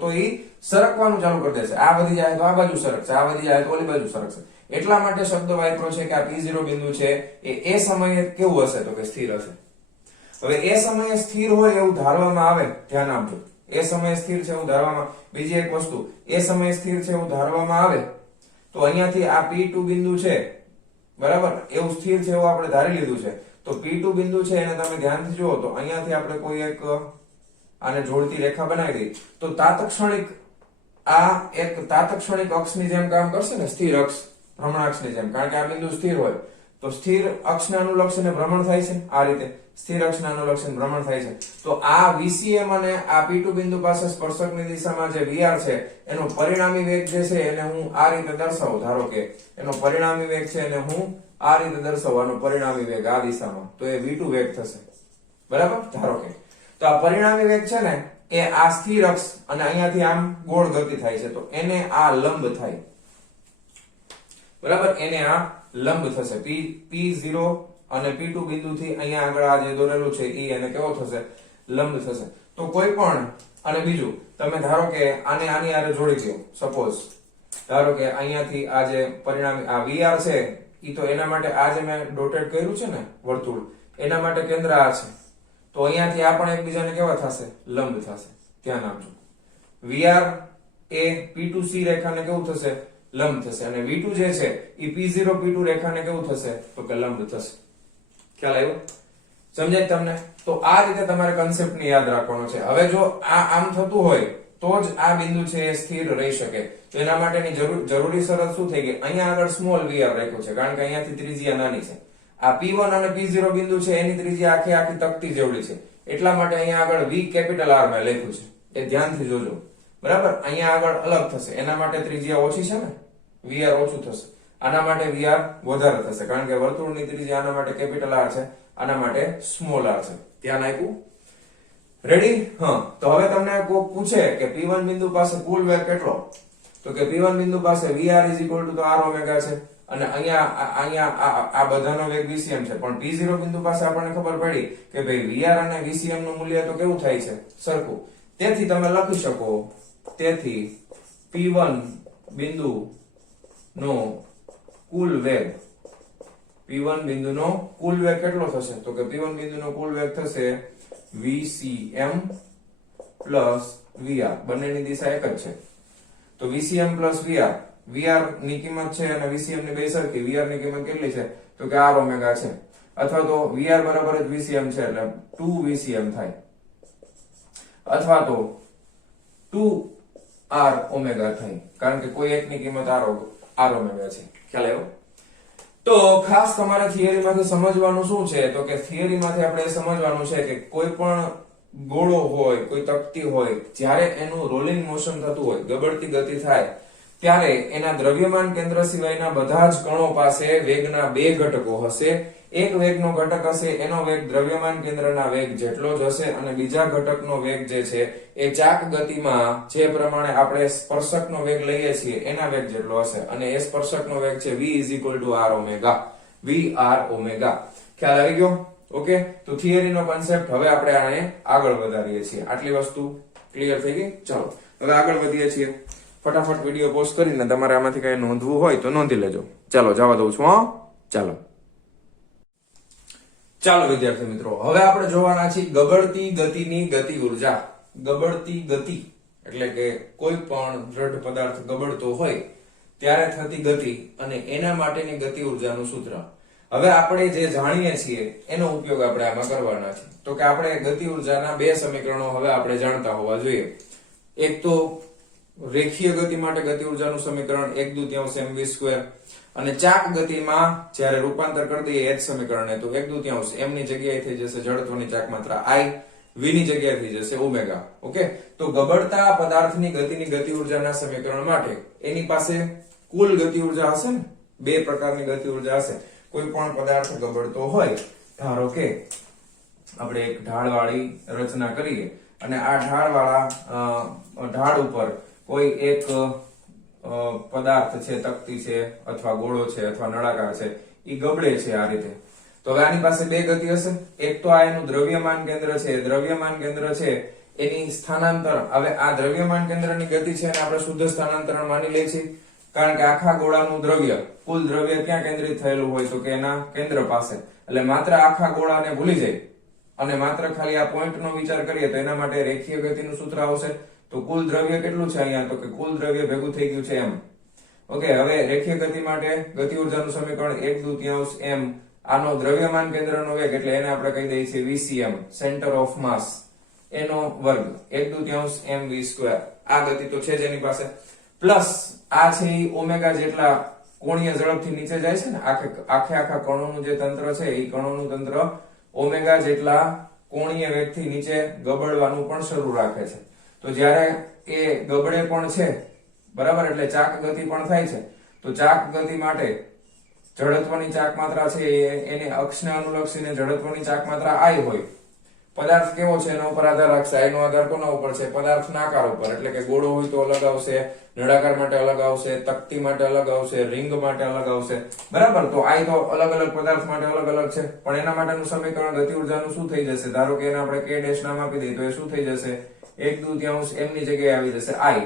તો એ સરકવાનું ચાલુ કરી દેશે. આ વધી જાય તો આ બાજુ સરકશે, આ વધી જાય તો ઓલી બાજુ સરકશે. એટલા માટે શબ્દ વાપર્યો છે કે આ P0 બિંદુ છે એ સમયે કેવું હશે તો કે સ્થિર હશે. હવે એ સમયે સ્થિર હોય એવું ધારવામાં આવે, ધ્યાન આપજો, એ સમયે સ્થિર છે એવું ધારવામાં. બીજી એક વસ્તુ, એ સમયે સ્થિર છે એવું ધારવામાં આવે તો અહીંયાથી આ P2 બિંદુ છે બરાબર, એવું સ્થિર છે એવું આપણે ધારી લીધું છે. તો P2 બિંદુ છે એને તમે ધ્યાનથી જુઓ તો અહીંયાથી આપણે કોઈ એક આને જોડતી રેખા બનાવી દઈ તો તાત્ક્ષણિક આ એક તાત્ક્ષણિક અક્ષની જેમ કામ કરશે ને, સ્થિર અક્ષ ભ્રમણાક્ષની જેમ. કારણ કે આ બિંદુ સ્થિર હોય તો સ્થિર અક્ષને અનુલક્ષીને ભ્રમણ થાય છે, આ રીતે સ્થિર અક્ષને અનુલક્ષીને ભ્રમણ થાય છે. તો આ VCM અને આ P2 બિંદુ પાસે સ્પર્શકની દિશામાં જે VR છે એનો પરિણામી વેગ જે છે એને હું આ રીતે દર્શાવું. ધારો કે એનો પરિણામી વેગ છે એને હું આ રીતે દર્શાવવાનો, પરિણામી વેગ આ દિશામાં, તો એ V2 વેગ થશે બરાબર. ધારો કે તો આ પરિણામી વેગ છે ને એ આ સ્થિર અક્ષ અને અહીંયાથી આમ ગોળ ગતિ થાય છે તો એને આ લંબ થાય બરાબર, એને આ લંબ થશે. P0 અને P2 બિંદુથી અહીંયા આગળ આ જે દોરેલું છે એ એને કેવો થશે, લંબ થશે. તો કોઈ પણ, અને બીજું તમે ધારો કે આને આની આરે જોડી દો, સપોઝ ધારો કે અહીંયાથી આ જે પરિણામી આ VR છે ઈ તો એના માટે આ જે મેં ડોટેડ કર્યું છે ને વર્તુળ, એના માટે કેન્દ્ર આ છે, તો અહીંયાથી આ પણ એકબીજાને કેવા થશે, લંબ થશે. ધ્યાન આપજો, VR એ P2C રેખાને કેવું થશે, લંબ થશે, અને V2 જે છે એ P0 P2 રેખાને કેવું થશે તો કે લંબ થશે. ખ્યાલ આવ્યો, સમજાય તમને? તો આ રીતે તમારે કન્સેપ્ટ ને યાદ રાખવાનો છે. હવે જો આ આમ થતું હોય તો જ આ બિંદુ છે એ સ્થિર રહી શકે. તો એના માટેની જરૂરી શરત શું થઈ ગઈ, અહીંયા આગળ સ્મોલ VR રાખ્યો છે કારણ કે અહીંયાથી ત્રિજ્યા નાની છે. આ P1 અને P0 બિંદુ છે એની ત્રિજ્યા આખી તકતી જેવડી છે, એટલા માટે અહીંયા આગળ V કેપિટલ R માં લખ્યું છે, એ ધ્યાનથી જોજો બરાબર. અહીંયા આગળ અલગ થશે, એના માટે ત્રિજ્યા ઓછી છે ને, VR ઓછું થશે. આના માટે VR વધારે થશે કારણ કે વર્તુળની ત્રિજ્યા આના માટે કેપિટલ R છે, આના માટે સ્મોલ r છે. ધ્યાન આપ્યું? રેડી? હા. તો હવે તમને કોઈ પૂછે કે P1 બિંદુ પાસે કુલ વેગ કેટલો, તો કે P1 બિંદુ પાસે VR તો r ઓમેગા છે અને અહીંયા આ બધાનો વેગ VCM છે, પણ P0 બિંદુ પાસે આપણને ખબર પડી કે ભાઈ VR અને VCM નું મૂલ્ય તો કેવું થાય છે, સરખું. તેથી તમે લખી શકો, તેથી P1 બિંદુ નો કુલ વેગ, P1 બિંદુનો કુલ વેગ કેટલો થશે તો કે P1 બિંદુનો કુલ વેગ થશે VCM VR, બંનેની દિશા એક જ છે. તો VCM VR, VR ની કિંમત છે અને VCM ની બે સરખી, VR ની કિંમત કેટલી છે તો કે r ઓમેગા છે, અથવા તો VR બરાબર જ VCM છે એટલે 2 VCM થાય, અથવા તો 2 r ઓમેગા થાય કારણ કે કોઈ એકની કિંમત r ઓમેગા છે. ખ્યાલ આવ્યો? તો ખાસ તમારે થિયરીમાંથી સમજવાનું શું છે તો કે થિયરીમાંથી આપણે સમજવાનું છે કે કોઈ પણ ગોળો હોય, કોઈ તકતી હોય, જ્યારે એનું રોલિંગ મોશન થતું હોય, ગબડતી ગતિ થાય, ત્યારે એના દ્રવ્યમાન કેન્દ્ર સિવાયના બધા જ કણો પાસે વેગના બે ઘટકો હશે. એક વેગનો ઘટક હશે એનો વેગ દ્રવ્યમાન કેન્દ્રના વેગ જેટલો જ હશે અને બીજા ઘટકનો વેગ જે છે એ ચાક ગતિમાં જે પ્રમાણે આપણે સ્પર્શકનો વેગ લઈએ છીએ એના વેગ જેટલો હશે, અને એ સ્પર્શકનો વેગ છે v r omega, vr omega. ખ્યાલ આવી ગયો? ઓકે. તો થિયરીનો કોન્સેપ્ટ હવે આપણે આને આગળ વધારીએ છીએ. આટલી વસ્તુ ક્લિયર થઈ ગઈ? ચાલો હવે આગળ વધીએ છીએ. ફટાફટ વિડીયો પોસ્ટ કરીને તમારે આમાંથી કઈ નોંધવું હોય તો નોંધી લેજો. ચાલો જવા દઉં છું. ચાલો ચાલો વિદ્યાર્થી મિત્રો, હવે આપણે જોવાના છીએ ગબડતી ગતિની ગતિ ઉર્જા. ગબડતી ગતિ એટલે કે કોઈ પણ દ્રઢ પદાર્થ ગબડતો હોય ત્યારે થતી ગતિ અને એના માટેની ગતિ ઉર્જાનું સૂત્ર. હવે આપણે જે જાણીએ છીએ એનો ઉપયોગ આપણે આમાં કરવાના છે. તો કે આપણે ગતિ ઉર્જાના બે સમીકરણો હવે આપણે જાણતા હોવા જોઈએ. એક તો રેખીય ગતિ માટે ગતિ ઉર્જાનું સમીકરણ 1/2 mv², અને ચાક ગતિમાં જ્યારે રૂપાંતર કરી દઈએ એ જ સમીકરણને તો 1/2 m ની જગ્યાએ થઈ જશે જડત્વની ચાક માત્રા I, v ની જગ્યાએ થઈ જશે ઓમેગા. ઓકે, તો ગબડતા પદાર્થની ગતિની ગતિ ઉર્જાના સમીકરણ માટે એની પાસે કુલ ગતિ ઉર્જા હશે ને, બે પ્રકારની ગતિ ઉર્જા હશે. કોઈ પણ પદાર્થ ગબડતો હોય, ધારો કે આપણે એક ઢાળવાળી રચના કરીએ અને આ ઢાળ ઉપર કોઈ એક પદાર્થ છે, તકતી છે અથવા ગોળો છે અથવા નળાકાર છે, એ ગબડે છે આ રીતે. તો હવે આની પાસે બે ગતિ હશે. એક તો આ એનું દ્રવ્યમાન કેન્દ્ર છે, દ્રવ્યમાન કેન્દ્ર છે એની સ્થાનાંતર. હવે આ દ્રવ્યમાન કેન્દ્રની ગતિ છે એને આપણે શુદ્ધ સ્થાનાંતરણ માની લઈએ છીએ, કારણ કે આખા ગોળાનું દ્રવ્ય, કુલ દ્રવ્ય ક્યાં કેન્દ્રિત થયેલું હોય તો કે એના કેન્દ્ર પાસે. એટલે માત્ર આખા ગોળાને ભૂલી જાય અને માત્ર ખાલી આ પોઈન્ટનો વિચાર કરીએ તો એના માટે રેખીય ગતિનું સૂત્ર આવશે. તો કુલ દ્રવ્ય કેટલું છે અહીંયા, તો કે કુલ દ્રવ્ય ભેગું થઈ ગયું છે m. ઓકે, હવે રેખીય ગતિ માટે ગતિ ઉર્જાનું સમીકરણ 1/2 m, આનો દ્રવ્યમાન કેન્દ્રનો વેગ એટલે એને આપણે કહી દઈએ છીએ vcm, સેન્ટર ઓફ માસ, એનો વર્ગ 1/2 mv². આ ગતિ તો છે જ એની પાસે, પ્લસ આ છે એ ઓમેગા જેટલા કોણીય ઝડપથી નીચે જાય છે ને, આખા કણોનું જે તંત્ર છે એ કણોનું તંત્ર ઓમેગા જેટલા કોણીય વેગથી નીચે ગબડવાનું પણ શરૂ રાખે છે. તો જ્યારે એ ગબડે પણ છે, બરાબર, એટલે ચાક ગતિ પણ થાય છે. તો ચાક ગતિ માટે જડત્વની ચાક માત્રા છે એને અક્ષને અનુલક્ષીને જડત્વની ચાક માત્રા I હોય. પદાર્થ કેવો છે એના ઉપર આધાર રાખશે. I નો આધાર કોના ઉપર છે? પદાર્થના આકાર ઉપર. એટલે કે ગોળો હોય તો અલગ આવશે, નળાકાર માટે અલગ આવશે, તકતી માટે અલગ આવશે, રિંગ માટે અલગ આવશે, બરાબર. તો I તો અલગ અલગ પદાર્થ માટે અલગ અલગ છે, પણ એના માટેનું સમીકરણ ગતિ ઉર્જાનું શું થઈ જશે? ધારો કે એને આપણે k' નામ આપી દઈએ તો એ શું થઈ જશે? 1/2 m ની જગ્યાએ આવી જશે I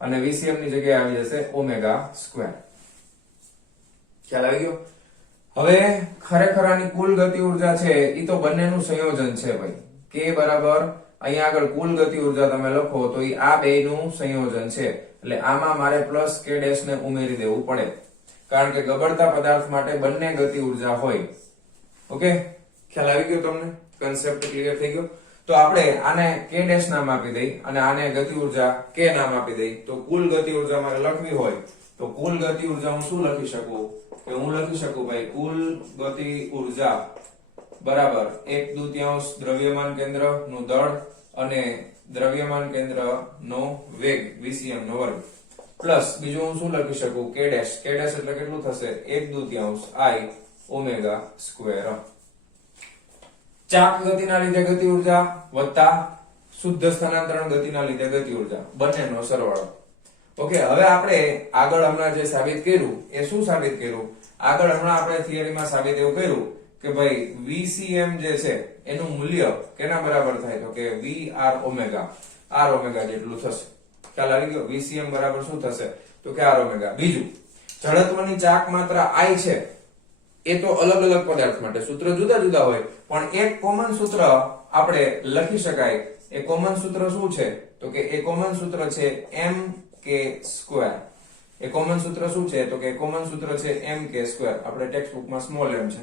અને vcm ની જગ્યાએ આવી જશે ઓમેગા². ખ્યાલ આવી ગયો? હવે ખરેખર આની કુલ ગતિ ઉર્જા છે એ તો બંનેનું સંયોજન છે ભાઈ. k બરાબર અહીંયા આગળ કુલ ગતિ ઉર્જા તમે લખો તો એ આ બેયનું સંયોજન છે. એટલે આમાં મારે પ્લસ k' ને ઉમેરી દેવું પડે, કારણ કે ગબડતા પદાર્થ માટે બંને ગતિ ઉર્જા હોય. ઓકે, ખ્યાલ આવી ગયો તમને? કન્સેપ્ટ ક્લિયર થઈ ગયો? તો આપણે આને k' નામ આપી દઈ અને આને ગતિ ઉર્જા k નામ આપી દઈ. તો કુલ ગતિ ઉર્જા મારે લખવી હોય તો કુલ ગતિ ઉર્જા હું શું લખી શકું? કે હું લખી શકું ભાઈ કુલ ગતિ ઉર્જા બરાબર 1/2 દ્રવ્યમાન કેન્દ્ર નું દળ અને દ્રવ્યમાન કેન્દ્ર નો વેગ vcm નો વર્ગ, પ્લસ બીજું હું શું લખી શકું? k' એટલે કેટલું થશે? 1/2 I ઓમેગા². ચાક ગતિના લીધે ગતિ ઉર્જા વત્તા શુદ્ધ સ્થાનાંતરણ ગતિના લીધે ગતિ ઉર્જા, બંનેનો સરવાળો. ઓકે, હવે આપણે આગળ હમણાં જે સાબિત કર્યું એ શું સાબિત કર્યું? આગળ હમણાં આપણે થિયરીમાં સાબિત એવું કર્યું કે ભાઈ vcm જે છે એનું મૂલ્ય કેના બરાબર થાય? તો કે vr ઓમેગા જેટલું થશે. ખ્યાલ આવી ગયો? vcm બરાબર શું થશે? તો કે r ઓમેગા. બીજું, જડત્વની ચાક માત્રા I છે એ તો અલગ અલગ પદાર્થ માટે સૂત્ર જુદા જુદા હોય, પણ એક કોમન સૂત્ર આપણે લખી શકાય. એ કોમન સૂત્ર શું છે? તો કે એ કોમન સૂત્ર છે mk². એ કોમન સૂત્ર શું છે? તો કે કોમન સૂત્ર છે mk². આપણે ટેક્સ્ટ બુકમાં સ્મોલ m છે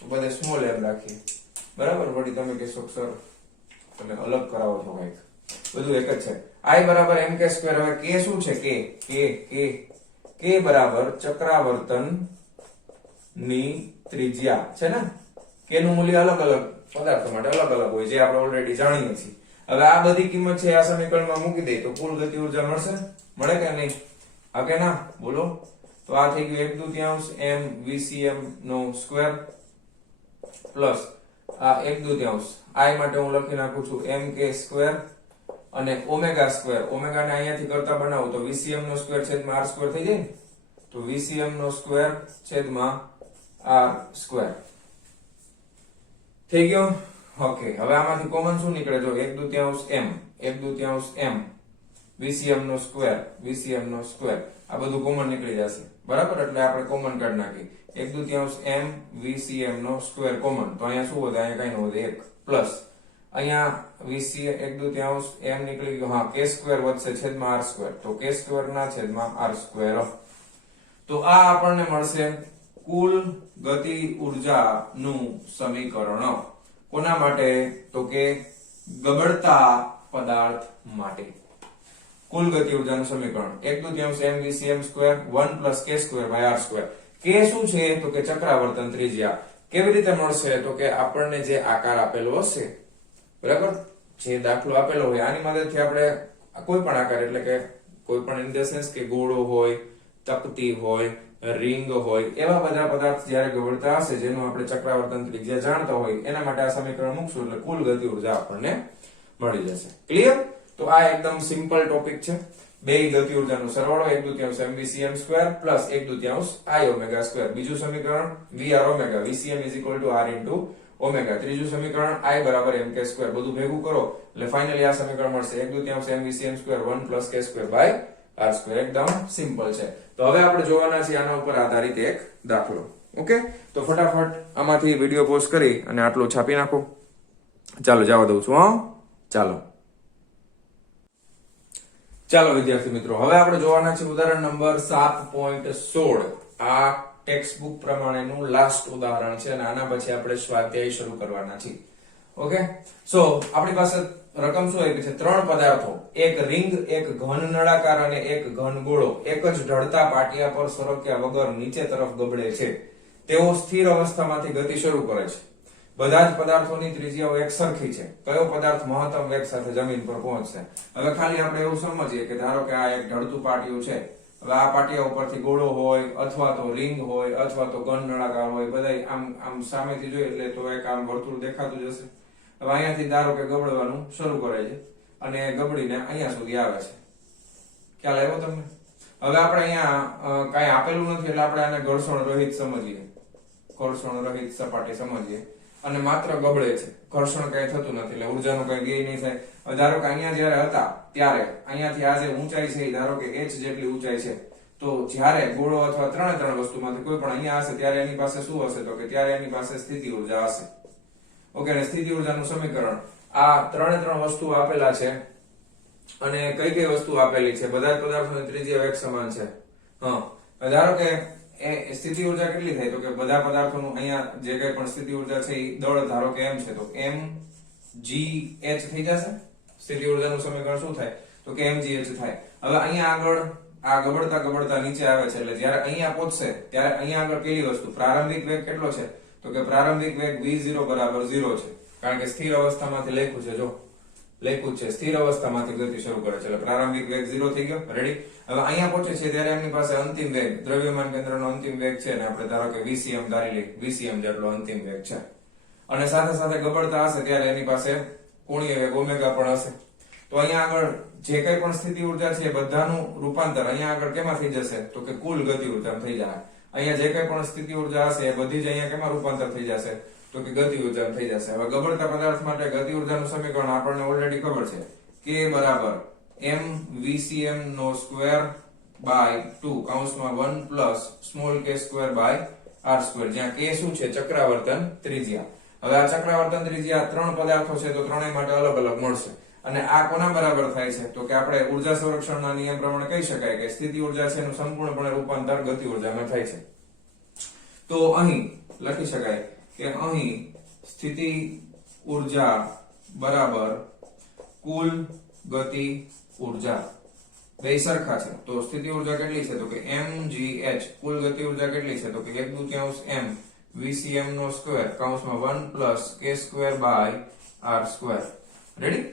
તો બધે સ્મોલ m રાખીએ, બરાબર. વળી તમે કહેશો સર તમે અલગ કરાવો છો કંઈક, બધું એક જ છે. I બરાબર mk². હવે k શું છે? k બરાબર ચક્રાવર્તન ની ત્રિજ્યા છે ને. k નું મૂલ્ય અલગ અલગ પદાર્થો માટે અલગ અલગ હોય, જે આપણે ઓલરેડી જાણીએ છીએ. હવે આ બધી કિંમત છે આ સમીકરણમાં મૂકી દઈએ તો કુલ ગતિ ઉર્જા મળશે. મળે કે નહીં? હા કે ના? બોલો. તો આ થઈ ગયું 1/2 m vcm નો સ્ક્વેર પ્લસ આ 1/2 I માટે હું લખી નાખું છું mk² અને ઓમેગા². ઓમેગા ને અહીંયાથી કરતા બનાવું તો vcm નો સ્ક્વેર છેદમાં r² થઈ જાય ને. તો vcm નો સ્ક્વેર છેદમાં r² થઈ ગયો. ઓકે, હવે આમાંથી કોમન શું નીકળે? જો 1/2 m vcm નો સ્ક્વેર આ બધું કોમન નીકળી જશે, બરાબર. એટલે આપણે કોમન કાઢી નાખી 1/2 m vcm નો સ્ક્વેર કોમન. તો અહીંયા શું વધે? અહીંયા કઈ ન વધે, 1 પ્લસ અહીંયા vcm 1/2 m નીકળી ગયો. હા, k² વધશે છેદમાં r². તો k² ના છેદમાં r². તો આ આપણને મળશે કુલ ગતિ ઉર્જા નું સમીકરણ. કોના માટે? તો કે ગબડતા પદાર્થ માટે. કુલ ગતિ ઉર્જાનું સમીકરણ 1/2 mvcm square 1 + k² r². k શું છે તો કે ચક્રાવર્તન ત્રિજ્યા. કેવી રીતે મળશે તો કે આપણને જે આકાર આપેલો હશે, બરાબર, જે દાખલો આપેલો હોય આની મદદથી આપણે કોઈ પણ આકાર એટલે કે કોઈ પણ ઇન ધ સેન્સ કે ગોળો હોય, તકતી હોય, રિંગ હોય, એવા બધા પદાર્થ જ્યારે ગવડતા હશે જેનું આપણે ચક્રાવર્તન ત્રિજ્યા જાણતા હોય એના માટે આ સમીકરણ મૂકશું એટલે કુલ ગતિ ઉર્જા આપણને મળી જશે. ક્લિયર? તો આ એકદમ સિમ્પલ ટોપિક છે. બે ગતિ ઉર્જાનો સરવાળો 1/2 mvcm square plus 1/2 I omega square. બીજું સમીકરણ vr omega vcm r into omega. ત્રીજું સમીકરણ I બરાબર mk સ્ક્વેર. બધું ભેગું કરો એટલે ફાઇનલી આ સમીકરણ મળશે 1/2 mvcm સ્ક્વેર 1 + k² r². એકદમ સિમ્પલ છે. તો હવે આપણે જોવાના છે આના ઉપર આધારિત એક દાખલો. ઓકે, તો ફટાફટ આમાંથી વિડિયો પોઝ કરી અને આટલું છાપી નાખો. ચાલો જવા દઉં છું. ચાલો વિદ્યાર્થી મિત્રો, હવે આપણે જોવાના છે ઉદાહરણ નંબર 7.16. આ ટેક્સ્ટ બુક પ્રમાણેનું લાસ્ટ ઉદાહરણ છે અને આના પછી આપણે સ્વાધ્યાય શરૂ કરવાના છીએ. ઓકે, સો આપણી પાસે રકમ શું આપી છે? ત્રણ પદાર્થો, એક રિંગ, એક ઘન નળાકાર અને એક ઘન ગોળો એક જ ઢળતા પાટિયા પર સરક્યા વગર નીચે તરફ ગબડે છે. તેઓ સ્થિર અવસ્થામાંથી ગતિ શરૂ કરે છે. બધા જ પદાર્થોની ત્રિજ્યાઓ એકસરખી છે. કયો પદાર્થ મહત્તમ વેગ સાથે જમીન પર પહોંચશે? હવે ખાલી આપણે એવું સમજીએ કે ધારો કે આ એક ઢળતું પાટિયું છે. હવે આ પાટિયા ઉપરથી ગોળો હોય અથવા તો રિંગ હોય અથવા તો ઘન નળાકાર હોય, બધા આમ સામેથી જોઈએ એટલે તો એક આમ વર્તુળ દેખાતું જ હશે. હવે અહીંયાથી ધારો કે ગબડવાનું શરૂ કરે છે અને ગબડીને અહીંયા સુધી આવે છે. ખ્યાલ આવ્યો તમને? હવે આપણે અહીંયા કાંઈ આપેલું નથી એટલે આપણે આને ઘર્ષણ રહિત સમજીએ, ઘર્ષણ રહિત સપાટી સમજીએ અને માત્ર ગબડે છે, ઘર્ષણ કઈ થતું નથી એટલે ઉર્જાનું કઈ વ્યય નહીં થાય. હવે ધારો કે અહીંયા જયારે હતા ત્યારે અહીંયાથી આ જે ઊંચાઈ છે ધારો કે h જેટલી ઊંચાઈ છે, તો જ્યારે ગોળો અથવા ત્રણ વસ્તુમાંથી કોઈ પણ અહીંયા હશે ત્યારે એની પાસે શું હશે તો કે ત્યારે એની પાસે સ્થિતિ ઉર્જા હશે. ઓકે, અને સ્થિતિ ઉર્જાનું સમીકરણ આ ત્રણ વસ્તુઓ આપેલા છે અને કઈ વસ્તુ આપેલી છે? બધા જ પદાર્થોની ત્રિજ્યા એક સમાન છે. ધારો કે એ સ્થિતિ ઉર્જા કેટલી થાય તો કે બધા પદાર્થોનું અહીંયા જે કઈ પણ સ્થિતિ ઉર્જા છે એ દળ ધારો કે m છે તો mgh થઈ જશે. સ્થિતિ ઉર્જાનું સમીકરણ શું થાય તો કે mgh થાય. હવે અહીંયા આગળ આ ગબડતા નીચે આવે છે એટલે જ્યારે અહીંયા પહોંચશે ત્યારે અહીંયા આગળ કેવી વસ્તુ, પ્રારંભિક વેગ કેટલો છે તો કે પ્રારંભિક વેગ v0 બરાબર 0 છે. કારણ કે સ્થિર અવસ્થામાંથી લખ્યું છે, જો લખ્યું છે સ્થિર અવસ્થામાંથી ગતિ શરૂ કરે છે એટલે પ્રારંભિક વેગ 0 થઈ ગયો. રેડી? હવે અહીંયા પહોંચે છે ત્યારે એમની પાસે અંતિમ વેગ, દ્રવ્યમાન કેન્દ્રનો અંતિમ વેગ છે ને આપણે ધારો કે vcm ધારી લઈએ, vcm જેટલો અંતિમ વેગ છે. અને સાથે સાથે ગબડતા હશે ત્યારે એની પાસે કોણીય વેગ ઓમેગા પણ હશે. તો અહીંયા આગળ જે કઈ પણ સ્થિતિ ઉર્જા છે બધાનું રૂપાંતર અહીંયા આગળ કેમાં થઈ જશે તો કે કુલ ગતિ ઉર્જામાં થઈ જાય. અહીંયા જે કઈ પણ સ્થિતિ ઉર્જા હશે એ બધી જ અહીંયા કેમાં રૂપાંતર થઈ જશે તો કે ગતિ ઉર્જામાં થઈ જશે. હવે ગબડતા પદાર્થ માટે ગતિ ઉર્જાનું સમીકરણ આપણને ઓલરેડી ખબર છે, k બરાબર mvcm નો સ્ક્વેર બાય 2 કૌંસમાં 1 plus small k square by r², જ્યાં k શું છે? ચક્રાવર્તન ત્રિજ્યા. હવે આ ચક્રાવર્તન ત્રિજ્યા ત્રણ પદાર્થો છે તો ત્રણેય માટે અલગ અલગ મળશે. અને આ કોના બરાબર થાય છે તો કે આપણે ઉર્જા સંરક્ષણના નિયમ પ્રમાણે કહી શકાય કે સ્થિતિ ઉર્જા છે એનું સંપૂર્ણપણે રૂપાંતર ગતિ ઉર્જામાં થાય છે. તો અહીં લખી શકાય કે અહીં સ્થિતિ ઉર્જા બરાબર કુલ ગતિ ઉર્જા બે સરખા છે. તો સ્થિતિ ઉર્જા કેટલી છે તો કે mgh. કુલ ગતિ ઉર્જા કેટલી છે તો કે 1/2 m vcm નો સ્ક્વેર કૌંસમાં 1 plus k² by r². Ready?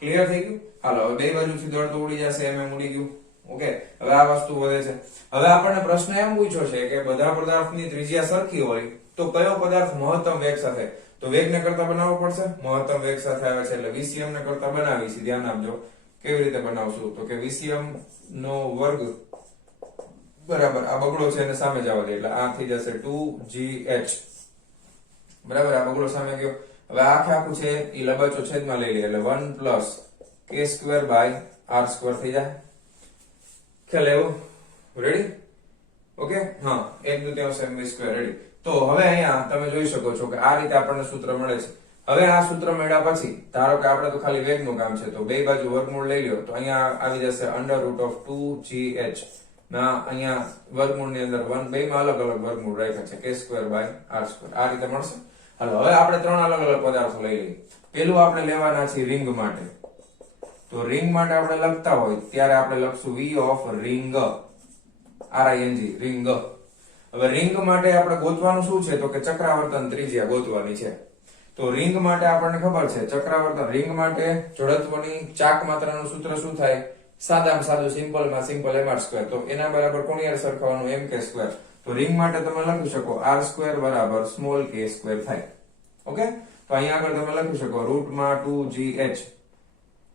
Clear થઈ ગયું? હાલો, હવે બે બાજુથી દળ તો ઉડી જશે, એમ ઉડી ગયું. ઓકે, હવે આ વસ્તુ વધે છે. હવે આપણને પ્રશ્ન એમ પૂછ્યો છે કે બધા પદાર્થની ત્રિજ્યા સરખી હોય તો કયો પદાર્થ મહત્તમ વેગ સાથે, તો વેગને કરતા બનાવવો પડશે. મહત્તમ વેગ સાથે આવે છે એટલે vcm ને કરતા બનાવીશું. ધ્યાન આપજો કેવી રીતે બનાવશું તો કે vcm નો વર્ગ બરાબર આ બગડો છે એને સામે જવા દે એટલે આ થઈ જશે 2gh. બરાબર, આ બગડો સામે ગયો. હવે આખું છે એ લંબાચો છેદમાં લઈ લે એટલે 1 પ્લસ k² બાય r² થઈ જાય. ખ્યાલ આવ્યો? રેડી? Okay, 1/2 mv². રેડી? તો હવે અહીંયા તમે જોઈ શકો છો કે આ રીતે આપણને સૂત્ર મળે છે. હવે આ સૂત્ર મળ્યા પછી ધારો કે આપણે તો ખાલી વેગનું કામ છે તો બે બાજુ વર્ગમૂળ લઈ લ્યો તો અહીંયા આવી જશે √2gh ના અહીંયા વર્ગમૂળની અંદર 1 બેમાં અલગ અલગ વર્ગમૂળ રાખ્યા છે k² બાય r². આ રીતે મળશે. હાલો, હવે આપણે ત્રણ અલગ અલગ પદાર્થો લઈ લઈએ. પેલું આપણે લેવાના છે રિંગ માટે. તો રિંગ માટે આપણે લખતા હોય ત્યારે આપણે લખશું v of ring, ring, ring. હવે રિંગ માટે આપણે ગોતવાનું શું છે તો કે ચક્રાવર્તન ત્રિજ્યા ગોતવાની છે. તો રિંગ માટે આપણને ખબર છે ચક્રાવર્તન રિંગ માટે જડત્વની ચાક માત્રાનું સૂત્ર શું થાય? સાદામાં સાદું સિમ્પલમાં સિમ્પલ mr². તો એના બરાબર કોની હારે સરખાવવાનું? mk². તો રિંગ માટે તમે લખી શકો r² બરાબર સ્મોલ k² થાય. ઓકે, તો અહીંયા આગળ તમે લખી શકો રૂટમાં 2gh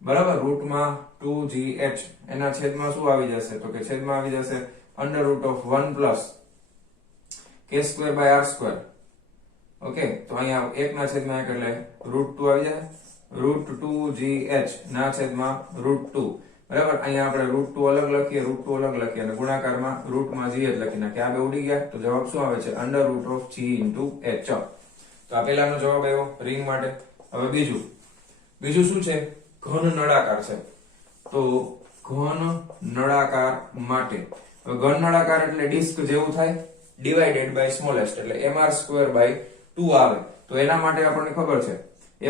બરાબર, રૂટમાં 2gh એના છેદમાં શું આવી જશે તો કે છેદમાં આવી જશે √1 plus k² by r². Okay, તો અહીંયા 1 ના છેદમાં 1 એટલે √2 આવી જાય, √2gh ના છેદમાં √2 બરાબર. અહીંયા આપણે √2 અલગ લખીએ, √2 અલગ લખીએ અને ગુણાકારમાં રૂટમાં gh લખી નાખીએ. આ બે ઉડી ગયા તો જવાબ શું આવે છે? √g × h. તો આ પહેલાનો જવાબ આવ્યો રિંગ માટે. હવે બીજું શું છે? ઘન નળાકાર છે. તો ઘન નળાકાર માટે ઘન નળાકાર એટલે ડિસ્ક જેવું થાય ડિવાઇડેડ બાય સ્મોલેસ્ટ એટલે mr² બાય 2 આવે. તો એના માટે આપણને ખબર છે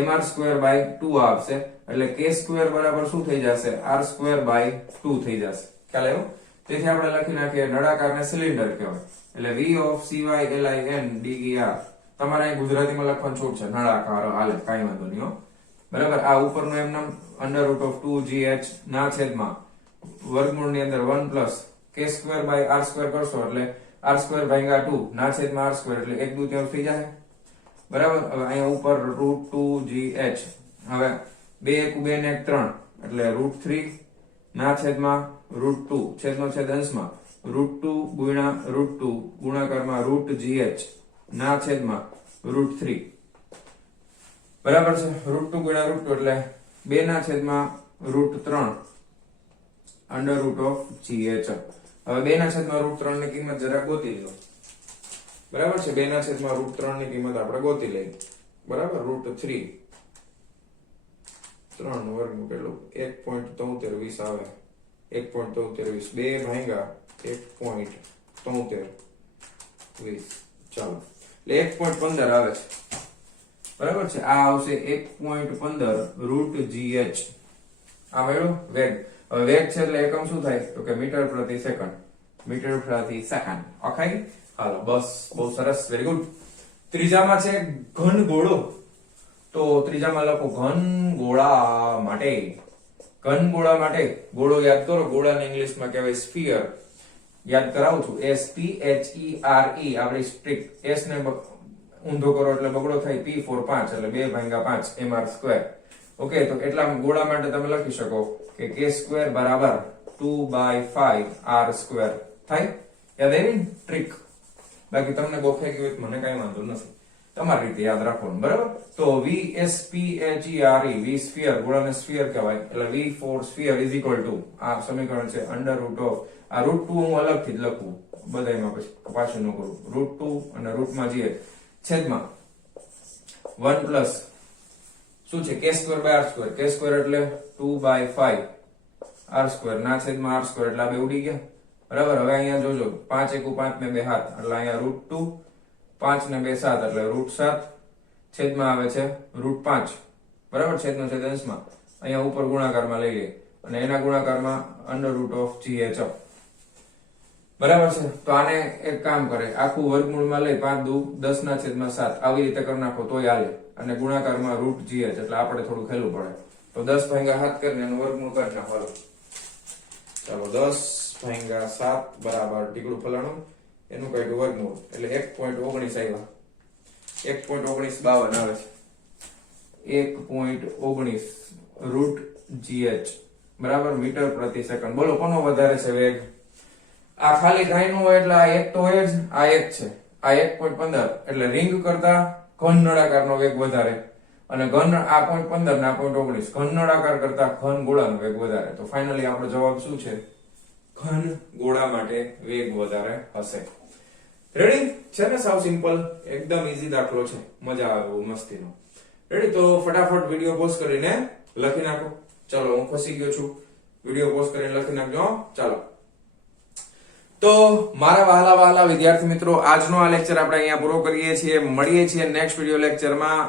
mr² બાય 2 આવશે એટલે k² બરાબર શું થઈ જશે? r² બાય 2 થઈ જશે. ખ્યાલ આવ્યો? તેથી આપણે લખી નાખીએ નળાકારને સિલિન્ડર કહેવાય એટલે v of cy lin dr. તમારે અહીં ગુજરાતીમાં લખવાનું છૂટ છે નળાકાર હાલે, કાંઈ વાંધો નહીં હો. બરાબર. આ ઉપરનું એમ નામ √2gh ના છેદમાં વર્ગમૂળની અંદર 1 પ્લસ k² બાય r² કરશો એટલે r² ભાગ્યા 2 ના છેદમાં r² એટલે 1/2 થઈ જાય. બરાબર. હવે અહીંયા ઉપર √2gh હવે 2 * 1 ને 3 એટલે √3 ના છેદમાં √2 છેદનો છેદ અંશમાં √2 ગુણ્યા √2 ગુણાકારમાં √gh ના છેદમાં √3 બરાબર છે. √2 ગુણ્યા √2 એટલે 2 ના છેદમાં √3 √gh. હવે 2 ના છેદમાં √3 ની કિંમત જરા ગોતી લો. બરાબર છે. 2 ના છેદમાં √3 ની કિંમત આપણે ગોતી લઈએ. બરાબર. √3 3 વર્ગમૂળ કેટલું? 1.73 આવે. 1.73 2 ભાગ્યા 1.73 ચાલો એટલે 1.15 આવે છે. બરાબર છે. આ આવશે 1.15 √gh. આ મળ્યું વેગ. હવે વેગ છે એટલે એકમ શું થાય તો કે મીટર પ્રતિ સેકન્ડ. મીટર પ્રતિ સેકન્ડ. ઓકે, હાલો બસ, બહુ સરસ, વેરી ગુડ. ત્રીજામાં છે ઘન ગોળો. તો ત્રીજામાં લખો ઘન ગોળા માટે. ઘન ગોળા માટે ગોળો યાદ કરો. ગોળાને ઇંગ્લિશમાં કહેવાય સ્ફિયર. યાદ કરાવું છું. SPHERE આપણી સ્ટ્રીક. s ને ઊંધો કરો એટલે બગડો થાય. p for 5 એટલે 2/5 mr². ઓકે, તો એટલા ગોળા માટે તમે લખી શકો કે k² બરાબર 2/5 r² થાય. યાદ આવી ને ટ્રીક? બાકી તમને ગોખાઈ ગયું હોય મને કઈ વાંધો નથી, તમારી રીતે યાદ રાખવાનું. બરાબર. તો VSPHERE v સ્ફિયર, ગોળાને સ્ફિયર કહેવાય એટલે v for sphere is equal to આ સમીકરણ છે √ આ √2 હું અલગથી જ લખું બધાયમાં, પછી પાછું ન કરું. √2 અને રૂટમાં g છેદમાં 1 પ્લસ શું છે k² બાય r². k² એટલે 2/5 r² ના છેદમાં r² એટલે આ બે ઉડી ગયા. બરાબર. હવે અહીંયા જોજો 5 * 1 5 ને 2 7 એટલે અહીંયા √2 5 ને 2 7 એટલે √7 છેદમાં આવે છે √5 બરાબર. છેદનો છેદ અંશમાં અહીંયા ઉપર ગુણાકારમાં લઈ લઈએ અને એના ગુણાકારમાં √gh બરાબર છે. તો આને એક કામ કરે, આખું વર્ગમૂળમાં લઈ 5 × 2 10 ના છેદમાં 7 આવી રીતે કરી નાખો તોય હાલે અને ગુણાકારમાં √gh એટલે આપણે થોડું ખેલું પડે. તો 10/7 કરીને એનું વર્ગમૂળ કરી નાખો. ચાલો 10/7 બરાબર ટીકડું ફલાણું એનું કઈ વર્ગમૂળ એટલે 1.19 આવ્યા. 1.1952 આવે છે. 1.19 √gh બરાબર મીટર પ્રતિ સેકન્ડ. બોલો કોનો વધારે છે વેગ? આ ખાલી કાઈ નું હોય એટલે આ એક તો હોય જ. આ એક છે, આ 1.15 એટલે રિંગ કરતા ઘન નળાકારનો વેગ વધારે અને ઘન આ 0.15 ને આ 0.19 ઘન નળાકાર કરતા ઘન ગોળાનો વેગ વધારે. તો ફાઇનલી આપણો જવાબ શું છે? ઘન ગોળા માટે વેગ વધારે હશે. રેડી છે ને? સાવ સિમ્પલ, એકદમ ઈઝી દાખલો છે, મજા આવે બહુ મસ્તીનો. રેડી? તો ફટાફટ વિડિયો પોઝ કરીને લખી નાખો. ચલો હું ખસી ગયો છું, વિડિયો પોઝ કરીને લખી નાખજો. ચાલો તો મારા વહાલા વિદ્યાર્થી મિત્રો, આજનો આ લેક્ચર આપણે અહીંયા પૂરો કરીએ છીએ. મળીએ છીએ નેક્સ્ટ વિડિયો લેક્ચરમાં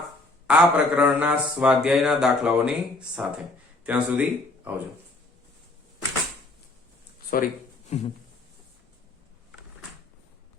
આ પ્રકરણના સ્વાધ્યાયના દાખલાઓની સાથે. ત્યાં સુધી આવજો. સોરી.